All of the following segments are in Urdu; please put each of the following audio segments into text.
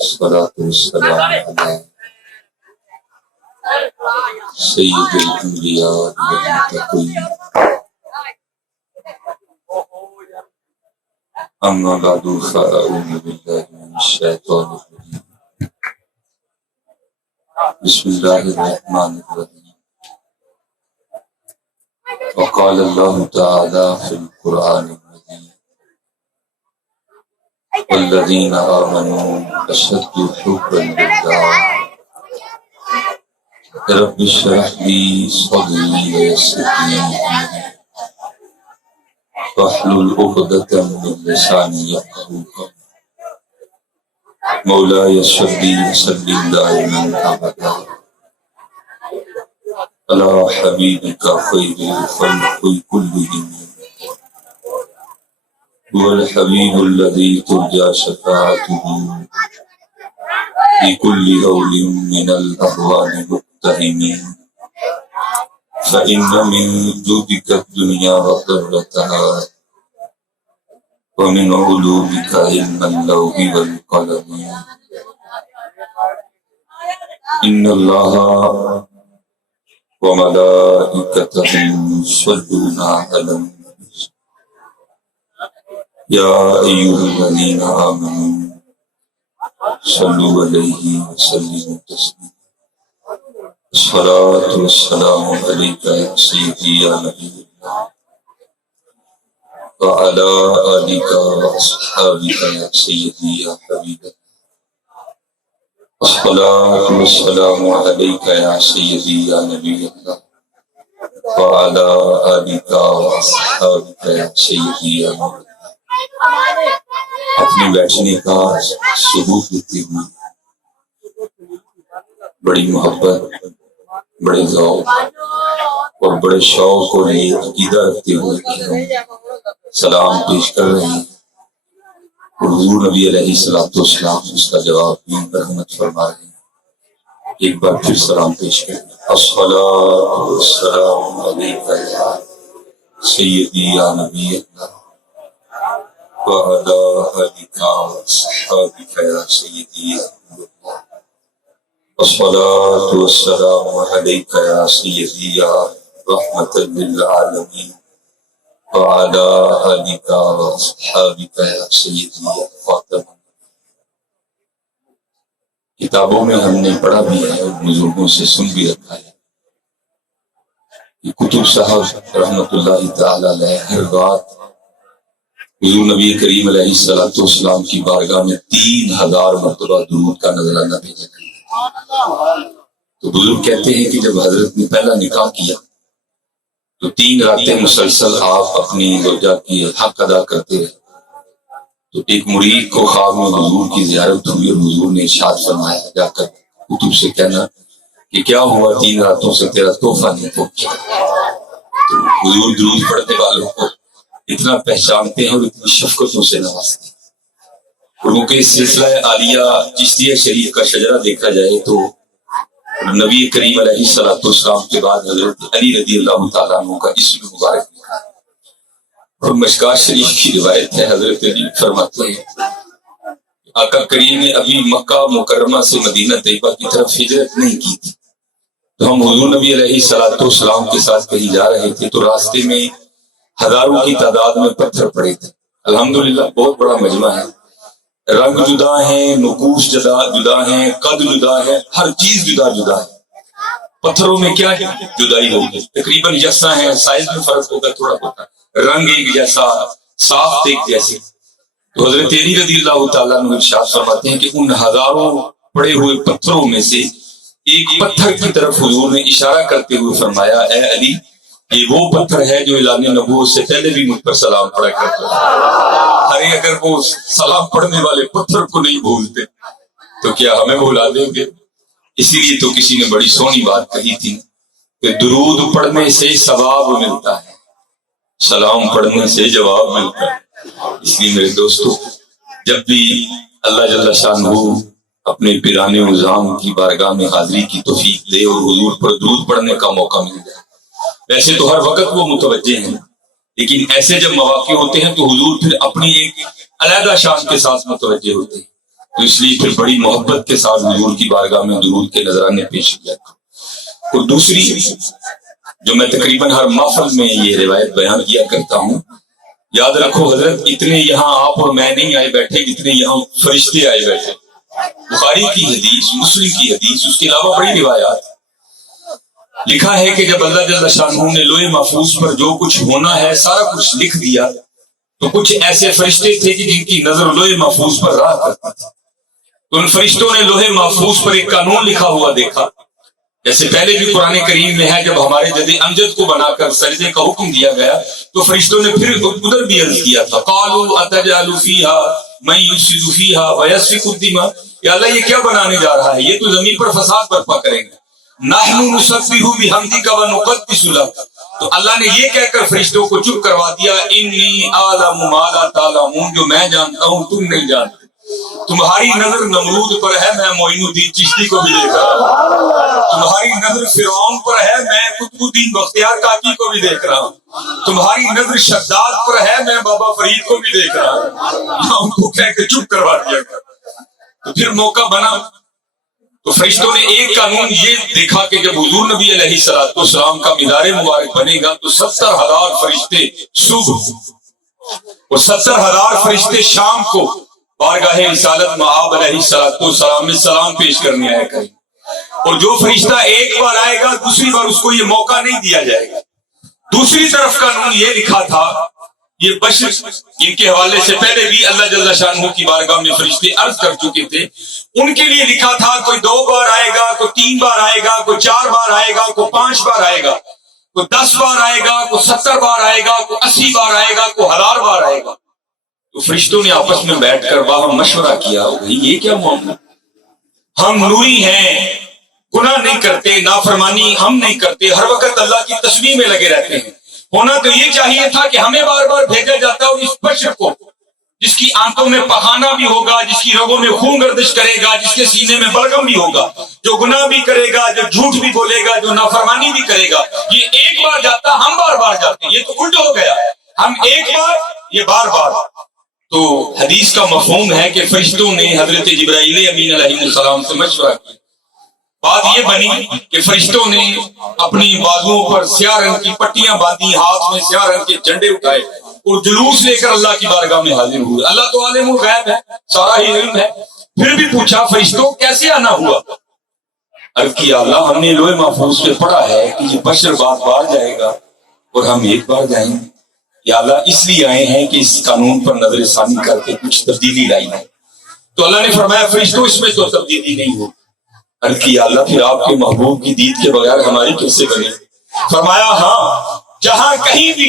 الصلاة والسلام على سيد الأنبياء والمتقين أما بعد فأعوذ بالله من الشيطان الرجيم بسم الله الرحمن الرحيم وقال الله تعالى في القرآن المجيد والذين آمنوا أشد حبا لله رب اشرح لي صدري ويسر لي أمري واحلل عقدة من لساني يفقهوا قولي مولاي صل وسلم دائما أبدا على حبيبك خير الخلق كلهم هو الحبيب الذي ترجى شفاعته في كل هول من الأهوال مقتحمين فإن من جودك الدنيا وضرتها ومن علومك علم اللوح والقلم إن الله وملائكته يصلون على النبي يا أيها الذين آمنوا صلوا عليه وسلموا تسليما الصلاة والسلام عليك يا سيدي يا نبي الله وعلى آلك وأصحابك يا سيدي يا حبيب الله الصلاة والسلام عليك يا سيدي يا نبي الله وعلى آلك وأصحابك يا سيدي يا نبي الله اپنے بیٹھنے کا ثبوت دیتے ہوئے بڑی محبت بڑے ذوق اور بڑے شوق اور یہ عقیدہ رکھتے ہوئے کہ ہم سلام پیش کر رہے ہیں حضور نبی علیہ السلام اس کا جواب بھی رحمت فرما رہے ہیں ایک بار پھر سلام پیش کریں الصلاۃ والسلام علیک یا سیدی یا نبی اللہ وعلى آلك وأصحابك يا سيدي يا نبي الله الصلاة والسلام عليك يا سيدي يا رحمة للعالمين وعلى آلك وأصحابك يا سيدي يا خاتم. کتابوں میں ہم نے پڑھا بھی ہے اور بزرگوں سے سن بھی رکھا ہے کہ کتب صاحب رحمۃ اللہ تعالی علیہ ہر رات حضور نبی کریم علیہ السلام کی بارگاہ میں 3000 مرتبہ درود کا نذرانہ بھیجا کرتے. تو بزرگ کہتے ہیں کہ جب حضرت نے پہلا نکاح کیا تو 3 راتیں مسلسل آپ اپنی زوجہ کی حق ادا کرتے رہے. تو ایک مرید کو خواب میں حضور کی زیارت ہوئی اور حضور نے ارشاد فرمایا جا کر کتب سے کہنا کہ کیا ہوا 3 راتوں سے تیرا تحفہ نہیں پہنچا. تو حضور درود پڑھنے والوں کو اتنا پہچانتے ہیں اور اتنی شفقتوں سے نوازتے ہیں. لوگوں کے سلسلہ عالیہ چشتیہ شریف کا شجرہ دیکھا جائے تو نبی کریم علیہ السلام کے بعد حضرت علی رضی اللہ تعالیٰ عنہ کا اسم مبارک لکھا ہے. اور مشکات شریف کی روایت ہے حضرت علی فرماتے ہیں آقا کریم نے ابھی مکہ مکرمہ سے مدینہ طیبہ کی طرف ہجرت نہیں کی تھی. تو ہم حضور نبی علیہ السلام کے ساتھ کہیں جا رہے تھے تو راستے میں ہزاروں کی تعداد میں پتھر پڑے تھے. الحمدللہ بہت بڑا مجمع ہے, رنگ جدا ہیں, نقوش جدا ہیں, قد جدا ہے, ہر چیز جدا جدا ہے. پتھروں میں کیا جدائی ہوگی, تقریباً یکساں ہے, سائز میں فرق ہوگا تھوڑا ہوتا, رنگ ایک جیسا, صاف ایک جیسے. تو حضرت علی رضی اللہ تعالیٰ عنہ ارشاد فرماتے ہیں کہ ان ہزاروں پڑے ہوئے پتھروں میں سے ایک پتھر کی طرف حضور نے اشارہ کرتے ہوئے فرمایا اے علی یہ وہ پتھر ہے جو اعلان نبوت سے پہلے بھی مجھ پر سلام پڑھا کرتا ہے. ارے اگر وہ سلام پڑھنے والے پتھر کو نہیں بھولتے تو کیا ہمیں بھلا دیں گے. اسی لیے تو کسی نے بڑی سونی بات کہی تھی کہ درود پڑھنے سے ثواب ملتا ہے, سلام پڑھنے سے جواب ملتا ہے. اس لیے میرے دوستو جب بھی اللہ جل شانہ اپنے پیران نظام کی بارگاہ میں حاضری کی توفیق دے اور حضور پر درود پڑھنے کا موقع مل جائے, ویسے تو ہر وقت وہ متوجہ ہیں لیکن ایسے جب مواقع ہوتے ہیں تو حضور پھر اپنی ایک علیحدہ شان کے ساتھ متوجہ ہوتے ہیں. تو اس لیے پھر بڑی محبت کے ساتھ حضور کی بارگاہ میں درود کے نذرانے پیش کیا تھا۔ اور دوسری جو میں تقریباً ہر محفل میں یہ روایت بیان کیا کرتا ہوں، یاد رکھو حضرت اتنے یہاں آپ اور میں نہیں آئے بیٹھے، اتنے یہاں فرشتے آئے بیٹھے۔ بخاری کی حدیث، مسلم کی حدیث، اس کے علاوہ بڑی روایات لکھا ہے کہ جب اللہ جل شانہ نے لوح محفوظ پر جو کچھ ہونا ہے سارا کچھ لکھ دیا تو کچھ ایسے فرشتے تھے کہ جن کی نظر لوح محفوظ پر رہا کرتی تھی۔ تو ان فرشتوں نے لوح محفوظ پر ایک قانون لکھا ہوا دیکھا، جیسے پہلے بھی قرآن کریم میں ہے، جب ہمارے جد امجد کو بنا کر سجدے کا حکم دیا گیا تو فرشتوں نے پھر ادھر بھی عرض کیا تھا، قالوا اتجعل فیہا من یفسد فیہا ویسفک الدماء، یا اللہ یہ کیا بنانے جا رہا ہے، یہ تو زمین پر فساد برپا کریں گے۔ نحن نسبح بحمدک ونقدس لک، تو اللہ نے یہ کہہ کر فرشتوں کو چپ کروا دیا، انی اعلم ما لا تعلمون، جو میں جانتا ہوں تم نہیں جانتے۔ تمہاری نظر نمرود پر ہے، میں معین الدین چشتی کو بھی دیکھ رہا ہوں۔ تمہاری نظر فرعون پر ہے، میں قطب الدین بختیار کاکی کو بھی دیکھ رہا ہوں۔ تمہاری نظر شداد پر ہے، میں بابا فرید کو بھی دیکھ رہا ہوں۔ ان کو کہہ کے چپ کروا دیا گیا۔ تو پھر موقع بنا تو فرشتوں نے ایک قانون یہ دیکھا کہ جب حضور نبی علیہ السلام کا مزار مبارک بنے گا تو 70,000 فرشتے صبح اور 70,000 فرشتے شام کو بارگاہ رسالت مآب علیہ السلام میں سلام پیش کرنے آیا کریں، اور جو فرشتہ ایک بار آئے گا دوسری بار اس کو یہ موقع نہیں دیا جائے گا۔ دوسری طرف قانون یہ لکھا تھا، یہ بشر ان کے حوالے سے پہلے بھی اللہ جل شانہ کی بارگاہ میں فرشتے عرض کر چکے تھے، ان کے لیے لکھا تھا کوئی 2 بار آئے گا، کوئی 3 بار آئے گا، کوئی 4 بار آئے گا، کوئی 5 بار آئے گا، کوئی 10 بار آئے گا، کوئی 70 بار آئے گا، کوئی 80 بار آئے گا، کوئی 1000 بار آئے گا۔ تو فرشتوں نے آپس میں بیٹھ کر باہم مشورہ کیا، یہ کیا معاملہ، ہم نوری ہیں، گناہ نہیں کرتے، نافرمانی ہم نہیں کرتے، ہر وقت اللہ کی تسبیح میں لگے رہتے ہیں، ہونا تو یہ چاہیے تھا کہ ہمیں بار بار بھیجا جاتا اور اس بشر کو جس کی آنتوں میں پخانا بھی ہوگا، جس کی رگوں میں خون گردش کرے گا، جس کے سینے میں بلغم بھی ہوگا، جو گناہ بھی کرے گا، جو جھوٹ بھی بولے گا، جو نافرمانی بھی کرے گا، یہ ایک بار جاتا، ہم بار بار جاتے ہیں، یہ تو الٹ ہو گیا، ہم ایک بار یہ بار بار۔ تو حدیث کا مفہوم ہے کہ فرشتوں نے حضرت جبرائیل امین علیہ السلام سے مشورہ کیا۔ بات یہ بنی کہ فرشتوں نے اپنی بازوؤں پر سیاہ رنگ کی پٹیاں باندھی، ہاتھ میں سیاہ رنگ کے جھنڈے اٹھائے اور جلوس لے کر اللہ کی بارگاہ میں حاضر ہوئے۔ اللہ تو عالم الغیب ہے، سارا ہی علم ہے، پھر بھی پوچھا فرشتوں کیسے آنا ہوا؟ عرض کیا اللہ ہم نے لوح محفوظ پہ پڑھا ہے کہ یہ بشر بار بار جائے گا اور ہم ایک بار جائیں گے، یا اللہ اس لیے آئے ہیں کہ اس قانون پر نظر ثانی کر کے کچھ تبدیلی لائی ہے۔ تو اللہ نے فرمایا فرشتوں اس میں تو تبدیلی نہیں ہو۔ عرض کیا اللہ پھر آپ کے محبوب کی دید کے بغیر ہماری کیسے بنے؟ فرمایا ہاں، جہاں کہیں بھی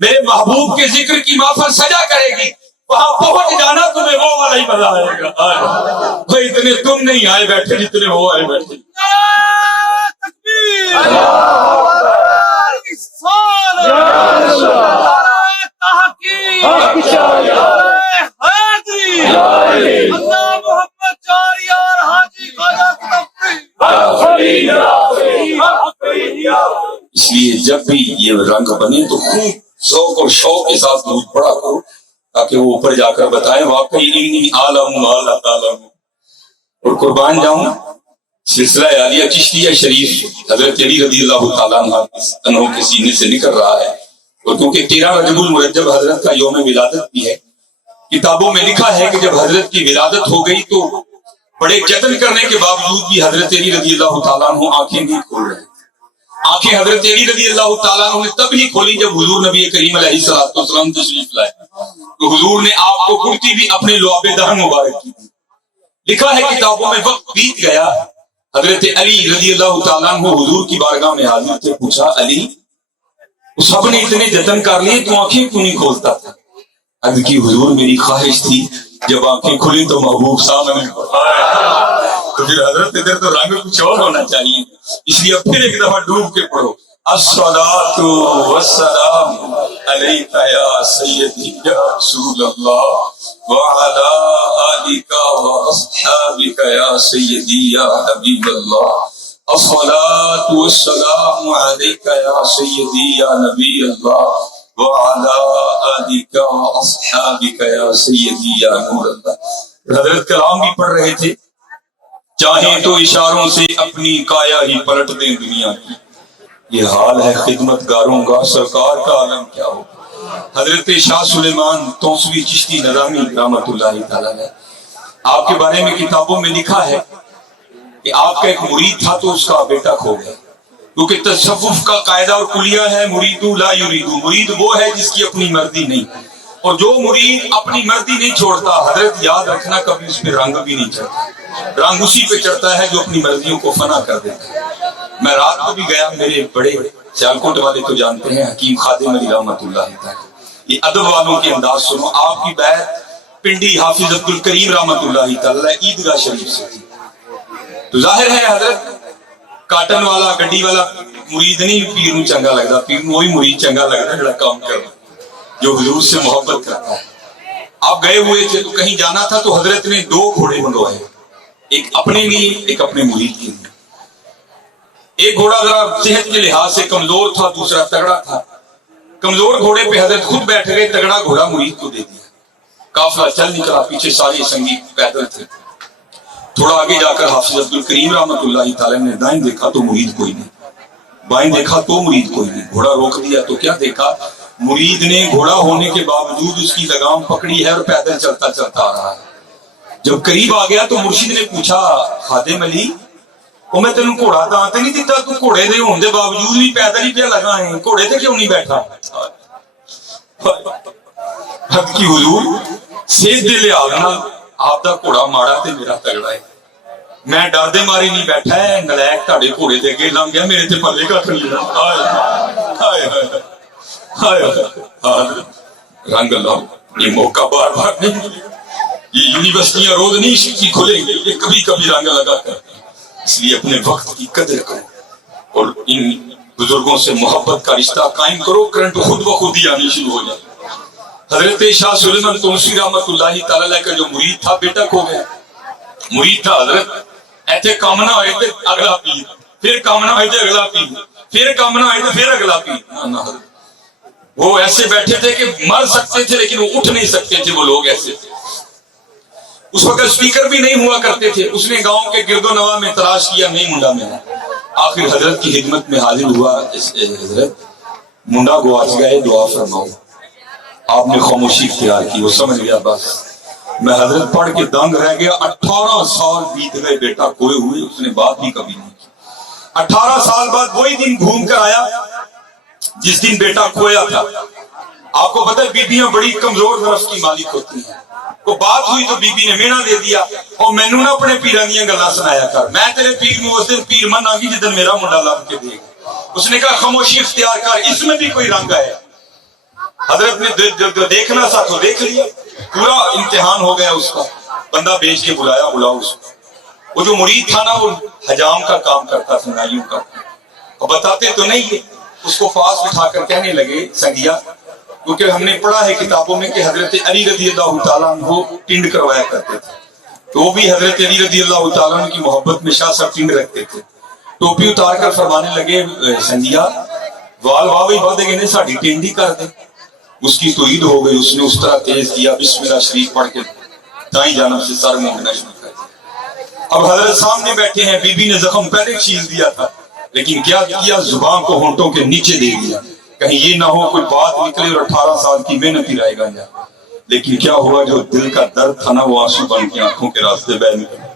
میرے محبوب کے ذکر کی محفل سجا کرے گی وہاں پہنچ جانا، تمہیں وہ والا ہی مزہ آئے گا۔ وہ اتنے تم نہیں آئے بیٹھے جتنے وہ آئے بیٹھے۔ اس لیے جب بھی یہ رنگ بنے تو خوب ذوق اور شوق کے ساتھ درود پڑھا کرو تاکہ وہ اوپر جا کر بتائیں واقعی انی عالم ما لا تعلمون۔ اور قربان جاؤں سلسلہ عالیہ چشتیہ شریف حضرت علی رضی اللہ تعالیٰ عنہ کے سینے سے نکل رہا ہے، اور کیونکہ 13 رجب المرجب حضرت کا یوم ولادت بھی ہے، کتابوں میں لکھا ہے کہ جب حضرت کی ولادت ہو گئی تو بڑے جتن کرنے کے باوجود بھی حضرت علی رضی اللہ تعالیٰ عنہ آنکھیں نہیں کھول رہے۔ آنکھیں حضرت علی رضی اللہ تعالیٰ عنہ نے تب ہی کھولی جب حضور نبی کریم علیہ السلام تشریف لائے، تو حضور نے آپ کو کرتی بھی اپنے لعاب دہن مبارک کی تھی۔ لکھا ہے کتابوں میں وقت بیت گیا، حضرت علی رضی اللہ تعالیٰ عنہ حضور کی بارگاہ میں حاضر تھے، پوچھا علی سب نے اتنے جتن کر لیے تو آنکھیں کیوں نہیں کھولتا تھا؟ عرض کی حضور میری خواہش تھی جب آنکھیں کھلی تو محبوب سامنے، تو پھر حضرت ادھر تو رنگ کچھ اور ہونا چاہیے، اس لیے پھر ایک دفعہ ڈوب کے پڑھو الصلاۃ والسلام علیک یا سیدی یا رسول اللہ وعلی آلک واصحابک یا سیدی یا حبیب اللہ، الصلاۃ والسلام علیک یا سیدی یا نبی اللہ وعلی آلک واصحابک یا سیدی یا نور اللہ۔ حضرت کلام بھی پڑھ رہے تھے، چاہیں تو اشاروں سے اپنی کایا ہی پلٹ دیں دنیا کی، یہ حال ہے خدمت گاروں کا، سرکار کا عالم کیا ہو۔ حضرت شاہ سلیمان توسوی چشتی نظامی رحمت اللہ تعالیٰ نے آپ کے بارے میں کتابوں میں لکھا ہے کہ آپ کا ایک مرید تھا تو اس کا بیٹا کھو گیا، کیونکہ تصوف کا قاعدہ اور کلیہ ہے مریدو لا یریدو، مرید وہ ہے جس کی اپنی مرضی نہیں، اور جو مرید اپنی مرضی نہیں چھوڑتا حضرت یاد رکھنا کبھی اس پہ رنگ بھی نہیں چڑھتا، رنگ اسی پہ چڑھتا ہے جو اپنی مرضیوں کو فنا کر دیتا ہے۔ میں رات کو بھی گیا، میرے بڑے سیالکوٹ والے تو جانتے ہیں حکیم خادم علی رحمت اللہ تعالیٰ، یہ ادب والوں کے انداز سنو، آپ کی بیعت پنڈی حافظ عبد الکریم رحمت اللہ تعالیٰ عیدگاہ شریف سے تھی، تو ظاہر ہے حضرت کاٹن والا گڈی والا مرید نہیں پیر نو چنگا لگتا، پیر نو وہی مرید چنگا لگتا ہے جڑا کام کرتا جو حضور سے محبت کرتا ہے۔ آپ گئے ہوئے تھے تو کہیں جانا تھا تو حضرت نے 2 گھوڑے منگوائے، ایک اپنے لیے ایک اپنے مرید کے لیے۔ ایک گھوڑا ذرا صحت کے لحاظ سے کمزور تھا، دوسرا تگڑا تھا، کمزور گھوڑے پہ حضرت خود بیٹھ گئے، تگڑا گھوڑا مرید کو دے دیا۔ قافلہ چل نکلا، پیچھے سارے سنگی پیدل تھے، تھوڑا آگے جا کر حافظ عبد الکریم رحمت اللہ تعالیٰ نے دائیں دیکھا تو مرید کوئی نہیں، بائیں دیکھا تو مرید کوئی نہیں، گھوڑا روک دیا تو کیا دیکھا، مرید نے گھوڑا ہونے کے باوجود اس کی لگام پکڑی ہے اور پیدل چلتا چلتا آ رہا ہے۔ جب قریب آ گیا تو مرشد نے پوچھا خادم علی وہ میں تینوں گھوڑا دانتے نہیں دیتا، تو گھوڑے دے ہونے دے باوجود بھی پیدل ہی پہ لگا ہے، گھوڑے تے کیوں نہیں بیٹھا؟ حد کی حضور صحت دے لحاظ نال آپ دا گھوڑا ماڑا تے میرا تگڑا ہے، میں ڈر دے ماری نہیں بیٹھا ہے، نلائق تہاڈے گھوڑے دے اگے لنگ گیا، میرے تے پلے کھ نہیں لگا۔ ہائے ہائے ہائے رنگ لاؤ، یہ موقع بار بار نہیں ملے، یہ یونیورسٹیاں روز نہیں کھلیں گے، یہ کبھی کبھی رنگ لگا کر، اس لیے اپنے وقت کی قدر کرو اور ان بزرگوں سے محبت کا رشتہ قائم کرو، کرنٹ خود بخود ہی آنی شروع ہو جائے۔ حضرت شاہ سلیمان توسوی رحمت اللہ تعالیٰ کا جو مرید تھا بیٹا کھو گیا، مرید تھا حضرت ایتھے کام نہ ہوئے تے اگلا پیر، پھر کام نہ ہوئے تے اگلا پیر، پھر کام نہ ہوئے تے پھر اگلا پیر۔ وہ ایسے بیٹھے تھے کہ مر سکتے تھے لیکن وہ اٹھ نہیں سکتے تھے، وہ لوگ ایسے تھے۔ اس وقت سپیکر بھی نہیں ہوا کرتے تھے، اس نے گاؤں کے گرد و نواح میں تلاش کیا، نہیں منڈا ملا، آخر حضرت کی خدمت میں حاضر ہوا، حضرت منڈا گواچ گئے، دعا فرماؤ۔ آپ نے خاموشی اختیار کی، وہ سمجھ گیا بس میں حضرت پڑھ کے دنگ رہ گیا۔ 18 سال بیت گئے بیٹا کھوئے ہوئے، اس نے بات بھی کبھی نہیں کی۔ 18 سال بعد وہی دن گھوم کر آیا جس دن بیٹا کھویا تھا۔ آپ کو پتہ ہے بیبیاں بڑی کمزور نفس کی مالک ہوتی ہیں، کو بات ہوئی تو بی بی نے مینا دے دیا، اور مینوں نہ اپنے پیراں دیاں گلاں سنایا کر، میں تیرے پیر نوں اس دن پیر مناں گی جدن میرا منڈا لب کے دے گا۔ اس نے کہا خاموشی اختیار کر، اس میں بھی کوئی رنگ ہے۔ حضرت نے جو دیکھنا تھا تو دیکھ لیا، پورا امتحان ہو گیا اس کا، بندہ بیچ کے بلایا، بلاؤ اس کو۔ وہ جو مرید تھا نا وہ حجام کا کام کرتا تھا، نائیوں کا، اور بتاتے تو نہیں ہے، اس کو پاس بٹھا کر کہنے لگے سنگیا، کیونکہ ہم نے پڑھا ہے کتابوں میں کہ حضرت علی رضی اللہ تعالیٰ عنہ ٹنڈ کروایا کرتے تھے، تو وہ بھی حضرت علی رضی اللہ تعالیٰ عنہ کی محبت میں شاہ صاحب ٹنڈ رکھتے تھے۔ ٹوپی اتار کر فرمانے لگے سنگیا وال واوی بادے گئے نے ساڑھی ٹنڈ ہی کر دے۔ اس کی توحید ہو گئی، اس نے اس طرح تیز کیا، بسم اللہ شریف پڑھ کے دائیں جانب سے سر مونگنا شروع کر دیا۔ اب حضرت سامنے بیٹھے ہیں، بی بی نے زخم پہلے چھیل دیا تھا، لیکن کیا کیا، زبان کو ہونٹوں کے نیچے دے دیا، کہیں یہ نہ ہو کوئی بات نکلے اور 18 سال کی محنت ہی رائے گا جائے۔ لیکن کیا ہوا، جو دل کا درد تھا نا وہ آنسو بن کے آنکھوں کے راستے بہ نکلے،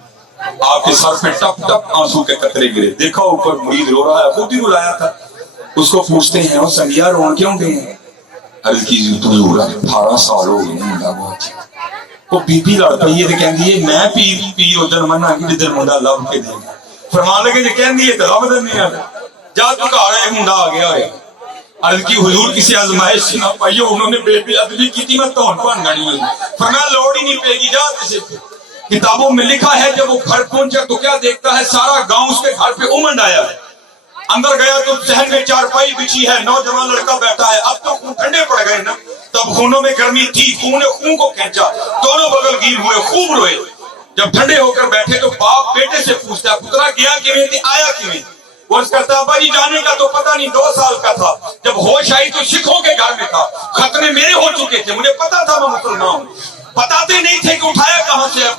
آپ کے سر پہ ٹپ ٹپ آنسو کے قطرے گرے، دیکھا اوپر مرید رو رہا ہے، خود ہی رلایا تھا۔ اس کو پوچھتے ہیں وہ سنگیا رون کیوں گئے ہیں؟ عرض کی حضور 18 سال ہو گئے منڈا بہت، وہ بی بی لڑ پئی ہے کہندی ہے میں پیر ادھر منا کہ جدھر منڈا لب کے دے گا، فرمان لگے جی کہندی ہے تو لب دے نہیں آ جا تو گھر ہے منڈا آ گیا ہے۔ عرض کی حضور کسی آزمائش سے نہ پائیو، انہوں نے بے ادبی کی تھی، میں تو بن گنی ہوئی، فرمایا لوڑ ہی نہیں پے گی، جا کسی۔ کتابوں میں لکھا ہے جب وہ گھر پہنچا تو کیا دیکھتا ہے، سارا گاؤں اس کے گھر پہ امنڈ آیا ہے۔ اندر گیا تو صحن میں چارپائی بچھی ہے، نوجوان لڑکا بیٹھا ہے، اب تو خون ٹھنڈے پڑ گئے نا، تب خونوں میں گرمی تھی، خون نے خون کو کھینچا، دونوں بغل گیر ہوئے، خوب روئے۔ جب ٹھنڈے ہو کر بیٹھے تو باپ بیٹے سے پوچھتا ہے پترا گیا کیویں تھی آیا کیویں؟ وہ اس کا ابا جی جانے کا تو پتہ نہیں، 2 سال کا تھا، جب ہوش آئی تو سکھوں کے گھر میں تھا، ختنے میرے ہو چکے تھے، مجھے پتا تھا میں مسلمان ہوں، بتاتے نہیں تھے کہ اٹھایا کہاں سے ہے،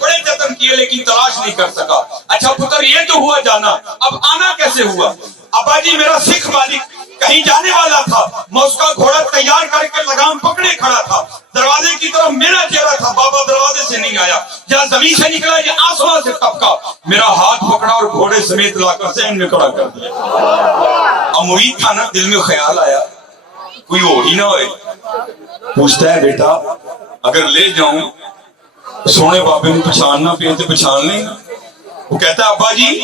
ہے لیکن تلاش نہیں کر سکا. اچھا پتر یہ تو ہوا جانا, اب آنا کیسے ہوا؟ ابا جی میرا سکھ مالک کہیں جانے والا تھا, میں اس کا گھوڑا تیار کر کے لگام پکڑے کھڑا تھا, دروازے کی طرف میرا چہرہ تھا, بابا دروازے سے نہیں آیا, یا زمین سے نکلا یا آسمان سے ٹپکا, میرا ہاتھ پکڑا اور گھوڑے سمیت لا کر ذہن میں کھڑا کر دیا. اب مرید تھا نا, دل میں خیال آیا کوئی ہو ہی نہ ہوئے. پوچھتا ہے بیٹا اگر لے جاؤں سونے بابے میں پہچاننا پہ تو پہچان لیں. وہ کہتا ہے ابا جی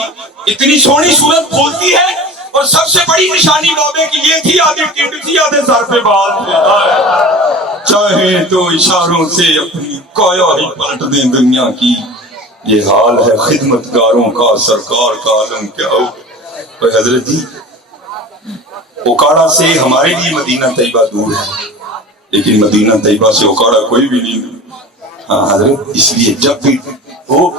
اتنی سونی صورت کھولتی ہے اور سب سے بڑی نشانی بابے کی یہ تھی آدھے ٹنڈ تھی آدھے سر پہ بال تھے, چاہے تو اشاروں سے اپنی کایا ہی پلٹ دیں دنیا کی, یہ حال ہے خدمتگاروں کا سرکار کا عالم کیا ہو. حضرت جی اوکاڑا سے ہمارے لیے مدینہ طیبہ دور ہے لیکن مدینہ طیبہ سے اوکاڑا کوئی بھی نہیں. ہاں حضرت اس لیے جب بھی ہو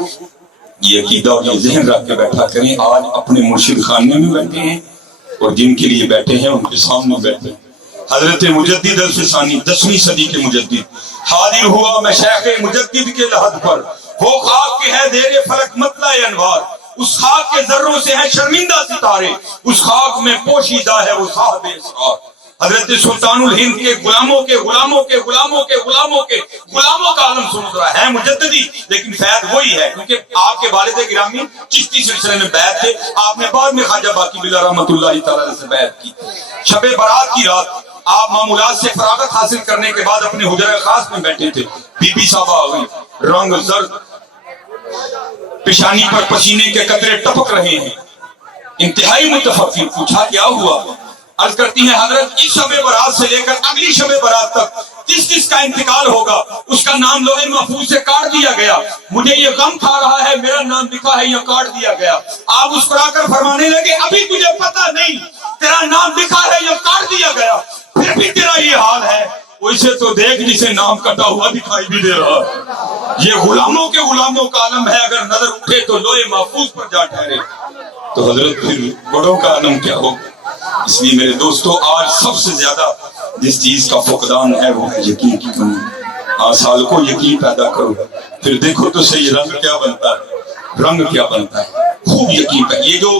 یہ عقیدہ اور یہ ذہن رکھ کے بیٹھا کریں, آج اپنے مرشد خانے میں بیٹھے ہیں اور جن کے لیے بیٹھے ہیں ان کے سامنے بیٹھے. حضرت مجدد الفسانی 10ویں صدی کے مجدد حاضر ہوا میں شیخ مجدد کے لحد پر, وہ خاک کے ہے زیر فلک مطلع انوار, اس خاک کے ذروں سے ہیں شرمندہ ستارے, اس خاک میں پوشیدہ ہے وہ صاحب اسرار. حضرت سلطان الہند کے غلاموں کے غلاموں کے غلاموں کے غلاموں کے غلاموں کا عالم سن رہا ہے مجددی, لیکن فیض وہی ہے کیونکہ آپ کے والد گرامی چشتی سلسلے میں بیعت تھے, آپ نے بعد میں خواجہ باقی بلا رحمۃ اللہ تعالی سے بیعت کی. شب برات کی رات آپ معمولات سے فراغت حاصل کرنے کے بعد اپنے حجرہ خاص میں بیٹھے تھے. بی بی صاحبہ آ گئی, رنگ زرد, پیشانی پر پسینے کے قطرے ٹپک رہے ہیں, انتہائی متفکر. پوچھا کیا ہوا؟ عرض کرتی ہیں حضرت اس شب برات سے لے کر اگلی شب برات تک جس جس کا انتقال ہوگا اس کا نام لوح محفوظ سے کاٹ دیا گیا. مجھے یہ غم کھا رہا ہے میرا نام لکھا ہے یا کاٹ دیا گیا. آپ مسکرا کر فرمانے لگے ابھی تجھے پتہ نہیں تیرا نام لکھا ہے یا کاٹ دیا گیا, پھر بھی تیرا یہ حال ہے ویسے تو دیکھ جسے نام کٹا ہوا دکھائی بھی دے رہا. یہ غلاموں کے غلاموں کا عالم ہے, اگر نظر اٹھے تو لوح محفوظ پر جا ٹھہرے. تو حضرت پھر بڑوں کا عالم کیا ہو. اس لیے میرے دوستو آج سب سے زیادہ جس چیز کا فقدان ہے وہ ہے یقین کی کمی. آسال کو یقین پیدا کرو پھر دیکھو تو صحیح رنگ کیا بنتا ہے, رنگ کیا بنتا ہے. خوب یقین پہ یہ جو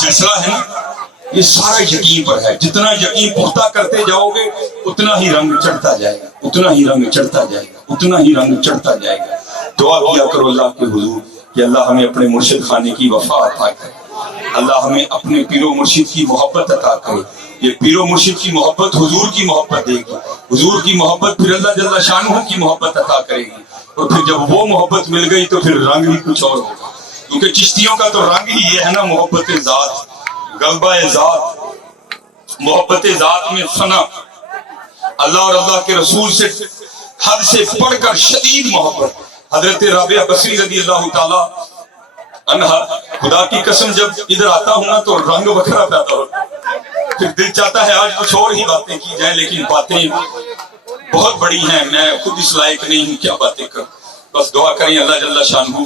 سلسلہ ہے نا یہ سارا یقین پر ہے. جتنا یقین پختہ کرتے جاؤ گے اتنا ہی رنگ چڑھتا جائے گا, اتنا ہی رنگ چڑھتا جائے گا, اتنا ہی رنگ چڑھتا جائے گا. دعا کیا کرو اللہ کے حضور کہ اللہ ہمیں اپنے مرشد خانے کی وفا عطا کرے, اللہ ہمیں اپنے پیر و مرشد کی محبت عطا کرے. یہ پیر و مرشد کی محبت حضور کی محبت دے گی, حضور کی محبت پھر اللہ جل شانہ کی محبت عطا کرے گی, اور پھر جب وہ محبت مل گئی تو پھر رنگ بھی کچھ اور ہوگا. کیونکہ چشتیوں کا تو رنگ ہی یہ ہے نا محبت ذات, غلبہ ذات, محبت ذات میں فنا, اللہ اور اللہ کے رسول سے حد سے بڑھ کر شدید محبت. حضرت رابعہ بصری رضی اللہ تعالی عنہا, خدا کی قسم جب ادھر آتا ہوں نا تو رنگ بکھرا پیدا ہوتا, پھر دل چاہتا ہے آج کچھ اور ہی باتیں کی جائیں, لیکن باتیں بہت بڑی ہیں, میں خود اس لائق نہیں ہوں کیا باتیں کروں. بس دعا کریں اللہ جل شانہ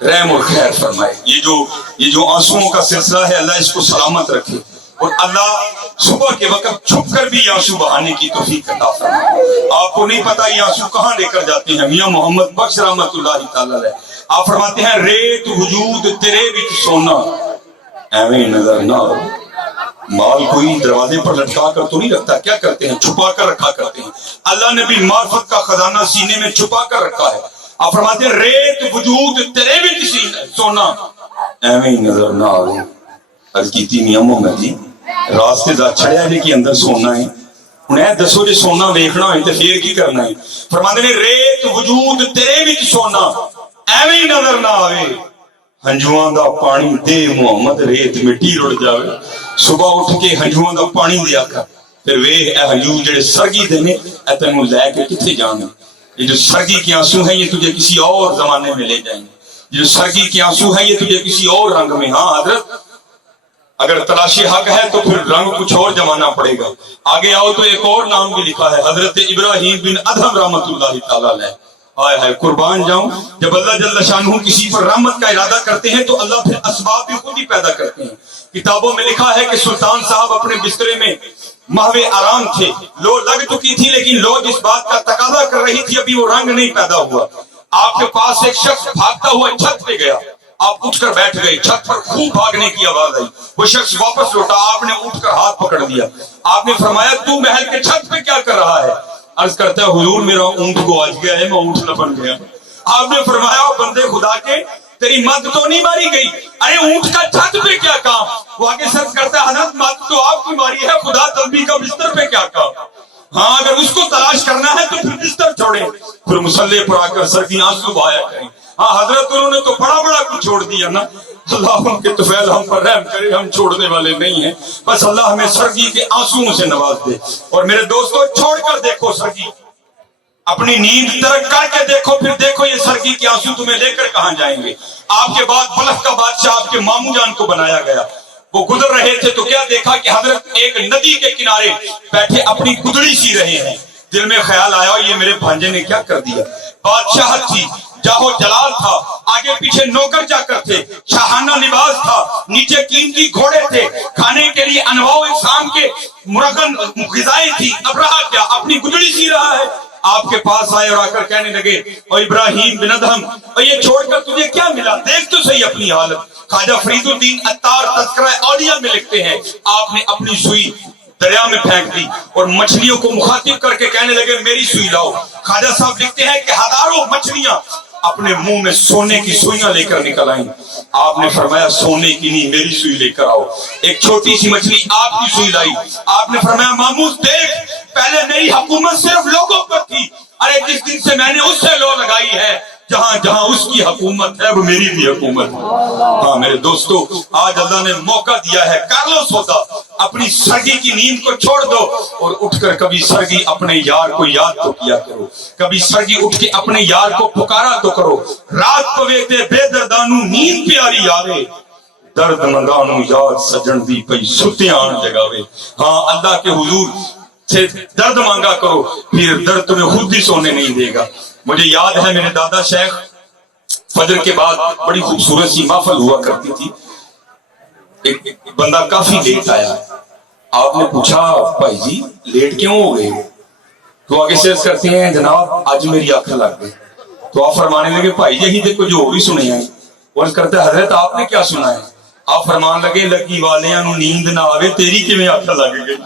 رحم اور خیر فرمائے. یہ جو آنسوؤں کا سلسلہ ہے اللہ اس کو سلامت رکھے, اور اللہ صبح کے وقت چھپ کر بھی آنسو بہانے کی توفیق عطا فرمائے. آپ کو نہیں پتا یہ آنسو کہاں لے کر جاتے ہیں. میاں محمد بخش رحمۃ اللہ تعالی علیہ آپ فرماتے ہیں ریت وجود تیرے وچ سونا ایویں نظر نہ آئے. مال کوئی دروازے پر لٹکا کر تو نہیں رکھتا, کیا کرتے ہیں چھپا کر رکھا کرتے ہیں. اللہ نے بھی معرفت کا خزانہ سینے میں چھپا کر رکھا ہے. آپ فرماتے ہیں ریت وجود تیرے وچ سونا ایویں نظر نہ آئے. عرض کیتی میاں محمد جی راستے دا چھڑیا جے کے اندر سونا ہے, ہن اے دسو جے سونا ویکھنا ہے تے پھر کی کرنا ہے. فرماتے ہیں ریت وجود تیرے وچ سونا ایویں نظر نہ آوے, ہنجواں دا پانی دے محمد ریت مٹی رڑ جاوے. صبح اٹھ کے ہنجواں دا پانی دیا کر, پھر ویکھ اے ہنجو جڑے سرگی دے نے اے تینوں لے کے کتھے جانا. یہ جو سرگی کے آنسو ہیں یہ تجھے کسی اور زمانے میں لے جائیں گے. یہ جو سرگی کے آنسو ہیں یہ تجھے کسی اور رنگ میں. ہاں حضرت اگر تلاشی حق ہے تو پھر رنگ کچھ اور جمانا پڑے گا. آگے آؤ تو ایک اور نام بھی لکھا ہے حضرت ابراہیم بن ادھم رحمۃ اللہ تعالی علیہ. آئے ہے قربان جاؤں, جب اللہ جل شانہ کسی پر رحمت کا ارادہ کرتے ہیں تو اللہ پھر اسباب بھی خود ہی پیدا کرتے ہیں. کتابوں میں لکھا ہے کہ سلطان صاحب اپنے بسترے میں محو آرام تھے, لو لگ چکی تھی لیکن لو جس بات کا تقاضا کر رہی تھی ابھی وہ رنگ نہیں پیدا ہوا. آپ کے پاس ایک شخص بھاگتا ہوا چھت پہ گیا، آپ اٹھ کر بیٹھ گئے، چھت پر خوب بھاگنے کی آواز آئی، وہ شخص واپس لوٹا، آپ نے اٹھ کر ہاتھ پکڑ لیا، آپ نے فرمایا تو محل کے چھت پہ کیا کر رہا ہے؟ عرض کرتا ہے حضور میرا اونٹ کو آج گیا ہے، میں اونٹ نہ بن گیا۔ آپ نے فرمایا بندے خدا کے تیری مد تو نہیں ماری گئی، ارے اونٹ کا چھت پہ کیا کام؟ وہ آگے سرچ کرتا ہے حضرت مد تو آپ کی ماری ہے، خدا تسبیح کا بستر پہ کیا کام؟ ہاں اگر اس کو تلاش کرنا ہے تو پھر بستر چھوڑے، پھر مصلے پر آ کر سردی آنسو بہایا کریں۔ ہاں حضرت انہوں نے تو بڑا بڑا کچھ چھوڑ دیا نا، اللہ ان کے طفیل ہم پر رحم کرے، ہم چھوڑنے والے نہیں ہیں، بس اللہ ہمیں سردی کے آنسوؤں سے نواز دے۔ اور میرے دوستو چھوڑ کر دیکھو سردی، اپنی نیند ترک کر کے دیکھو، پھر دیکھو یہ سردی کے آنسو تمہیں لے کر کہاں جائیں گے۔ آپ کے بعد بلخ کا بادشاہ آپ کے ماموں جان کو بنایا گیا، وہ گزر رہے تھے تو کیا دیکھا کہ حضرت ایک ندی کے کنارے بیٹھے اپنی گدڑی سی رہے ہیں۔ دل میں خیال آیا یہ میرے بھانجے نے کیا کر دیا، بادشاہت تھی، جاہو جلال تھا، آگے پیچھے نوکر جا کر تھے، شاہانہ لباس تھا، نیچے قیمتی گھوڑے تھے، کھانے کے لیے انواع اقسام کے مرغن غذائیں تھی، اب رہا کیا، اپنی گدڑی سی رہا ہے۔ آپ کے پاس آئے اور آ کر کہنے لگے او ابراہیم بن ادہم، اور یہ چھوڑ کر تجھے کیا ملا، دیکھ تو صحیح اپنی حالت۔ خواجہ فرید الدین عطار تذکرہ اولیاء میں لکھتے ہیں آپ نے اپنی سوئی دریا میں پھینک دی اور مچھلیوں کو مخاطب کر کے کہنے لگے میری سوئی لاؤ۔ خواجہ صاحب لکھتے ہیں کہ ہزاروں مچھلیاں اپنے منہ میں سونے کی سوئیاں لے کر نکل آئیں، آپ نے فرمایا سونے کی نہیں میری سوئی لے کر آؤ۔ ایک چھوٹی سی مچھلی آپ کی سوئی لائی، آپ نے فرمایا ماموس دیکھ پہلے میری حکومت صرف لوگوں پر تھی، ارے جس دن سے میں نے اس سے لو لگائی ہے جہاں جہاں اس کی حکومت ہے وہ میری بھی حکومت ہے۔ ہاں میرے دوستو آج اللہ نے موقع دیا ہے، کر لو سودا، اپنی سرگی کی نیند کو چھوڑ دو اور اٹھ کر کبھی سرگی اپنے یار کو یاد تو کیا کرو، کبھی سرگی اٹھ کے اپنے یار کو پکارا تو کرو۔ رات پویتے بے دردانو نیند پیاری آوے، درد مندانو یاد سجن دی پئی ستیاں جگاوے۔ ہاں اللہ کے حضور سے درد مانگا کرو، پھر درد تمہیں خود بھی سونے نہیں دے گا۔ مجھے یاد ہے میرے دادا شیخ فجر کے بعد بڑی خوبصورت سی محفل ہوا کرتی تھی، ایک بندہ کافی لیٹ آیا، آپ نے پوچھا بھائی جی لیٹ کیوں ہو گئے؟ تو آگے سے کرتے ہیں جناب آج میری آنکھ لگ گئی۔ تو آپ فرمانے لگے بھائی جی دیکھو جو ہو بھی سنے ہیں، اور کرتے حضرت آپ نے کیا سنا ہے؟ آپ فرمان لگے لگی والیاں نو نیند نہ آوے تیری کی میں آنکھ لگ گئی۔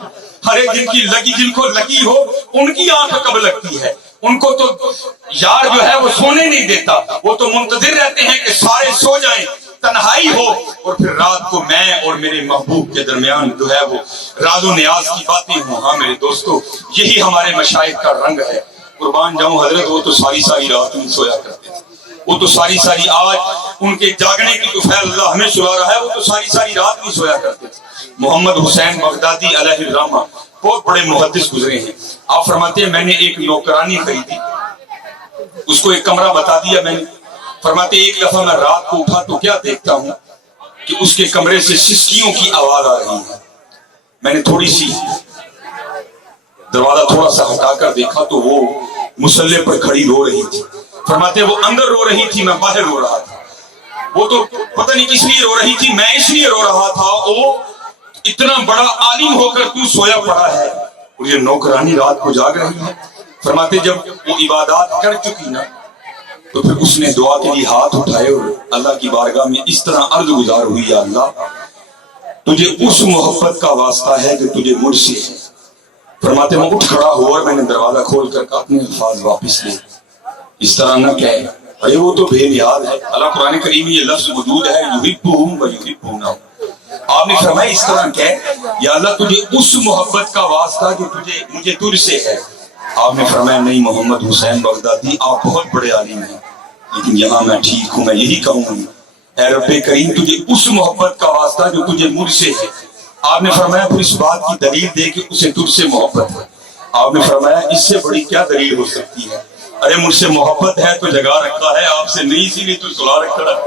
ہر جن کی لگی، جن کو لگی ہو ان کی آنکھ کب لگتی ہے، ان کو تو یار جو ہے وہ سونے نہیں دیتا، وہ تو منتظر رہتے ہیں کہ سارے سو جائیں، تنہائی ہو، اور پھر رات کو میں اور میرے محبوب کے درمیان جو ہے وہ راز و نیاز کی باتیں ہوں۔ ہاں میرے دوستو یہی ہمارے مشائخ کا رنگ ہے، قربان جاؤں حضرت وہ تو ساری ساری رات نہیں سویا کرتے تھے، وہ تو ساری ساری آج ان کے جاگنے کی تو خیر اللہ ہمیں سلا رہا ہے، وہ تو ساری ساری رات نہیں سویا کرتے تھے۔ محمد حسین بغدادی علیہ الرحمہ بہت بڑے محدث گزرے ہیں، آپ فرماتے ہیں میں نے ایک نوکرانی خریدی، اس کو ایک کمرہ بتا دیا میں نے، فرماتے ایک دفعہ میں رات کو اٹھا تو کیا دیکھتا ہوں کہ اس کے کمرے سے سسکیوں کی آواز آ رہی ہے، میں نے تھوڑی سی دروازہ تھوڑا سا ہٹا کر دیکھا تو وہ مصلے پر کھڑی رو رہی تھی، فرماتے وہ اندر رو رہی تھی میں باہر رو رہا تھا، وہ تو پتہ نہیں کس لیے رو رہی تھی، میں اس لیے رو رہا تھا وہ اتنا بڑا عالم ہو کر تو سویا پڑا ہے اور یہ نوکرانی رات کو جاگ رہی ہے۔ فرماتے جب وہ عبادات کر چکی نا تو پھر اس نے دعا کے لیے ہاتھ اٹھائے اور اللہ کی بارگاہ میں اس طرح عرض گزار ہوئی یا اللہ تجھے اس محبت کا واسطہ ہے جو تجھے مجھ سے ہے۔ فرماتے میں اٹھ کھڑا ہوا اور میں نے دروازہ کھول کر اپنے الفاظ واپس لیے، اس طرح نہ کہے ارے وہ تو بے نیاز ہے، اللہ قرآن کریم میں یہ لفظ موجود ہے یحبہم و یحبونہ، آپ نے فرمایا اس طرح کہ یا اللہ تجھے اس محبت کا واسطہ جو مجھے تجھ سے ہے۔ آپ نے فرمایا نہیں محمد حسین بغدادی آپ بہت بڑے عالم ہیں لیکن یہاں میں ٹھیک ہوں، میں یہی کہوں گی اے رب کریم تجھے اس محبت کا واسطہ جو تجھے مجھ سے ہے۔ آپ نے فرمایا پھر اس بات کی دلیل دے کہ اسے تجھ سے محبت ہے۔ آپ نے فرمایا اس سے بڑی کیا دلیل ہو سکتی ہے، ارے مجھ سے محبت ہے تو جگا رکھا ہے، آپ سے نہیں اسی لیے تو سلا رکھا ہے۔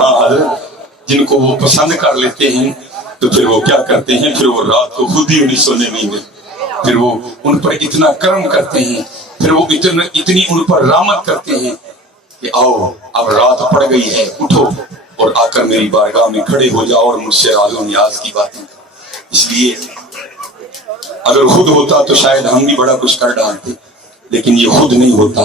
ہاں حضرت جن کو وہ پسند کر لیتے ہیں تو پھر وہ کیا کرتے ہیں، پھر وہ رات کو خود ہی انہیں سونے نہیں دیتے، پھر وہ ان پر اتنا کرم کرتے ہیں، پھر وہ اتنی ان پر رحمت کرتے ہیں کہ آؤ اب رات پڑ گئی ہے اٹھو اور آ کر میری بارگاہ میں کھڑے ہو جاؤ اور مجھ سے راز و نیاز کی باتیں کرو۔ اس لیے اگر خود ہوتا تو شاید ہم بھی بڑا کچھ کر ڈالتے، لیکن یہ خود نہیں ہوتا،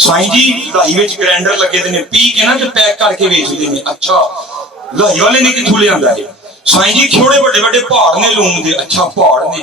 ਸਾਈਂ ਜੀ ਲਾਹੀ ਵਿੱਚ ਗ੍ਰੈਂਡਰ ਲੱਗੇ ਦੇ ਨੇ, ਪੀ ਕੇ ਨਾ ਤੇ ਪੈਕ ਕਰਕੇ ਵੇਚਦੇ ਨੇ। ਅੱਛਾ ਲਾਹੀ ਵਾਲੇ ਨੇ ਕਿੱਥੋਂ ਲਿਆਂਦਾ ਹੈ? ਸਾਈਂ ਜੀ ਥੋੜੇ ਵੱਡੇ ਵੱਡੇ ਪਹਾੜ ਨੇ ਲੂਣ ਦੇ। ਅੱਛਾ ਪਹਾੜ ਨੇ,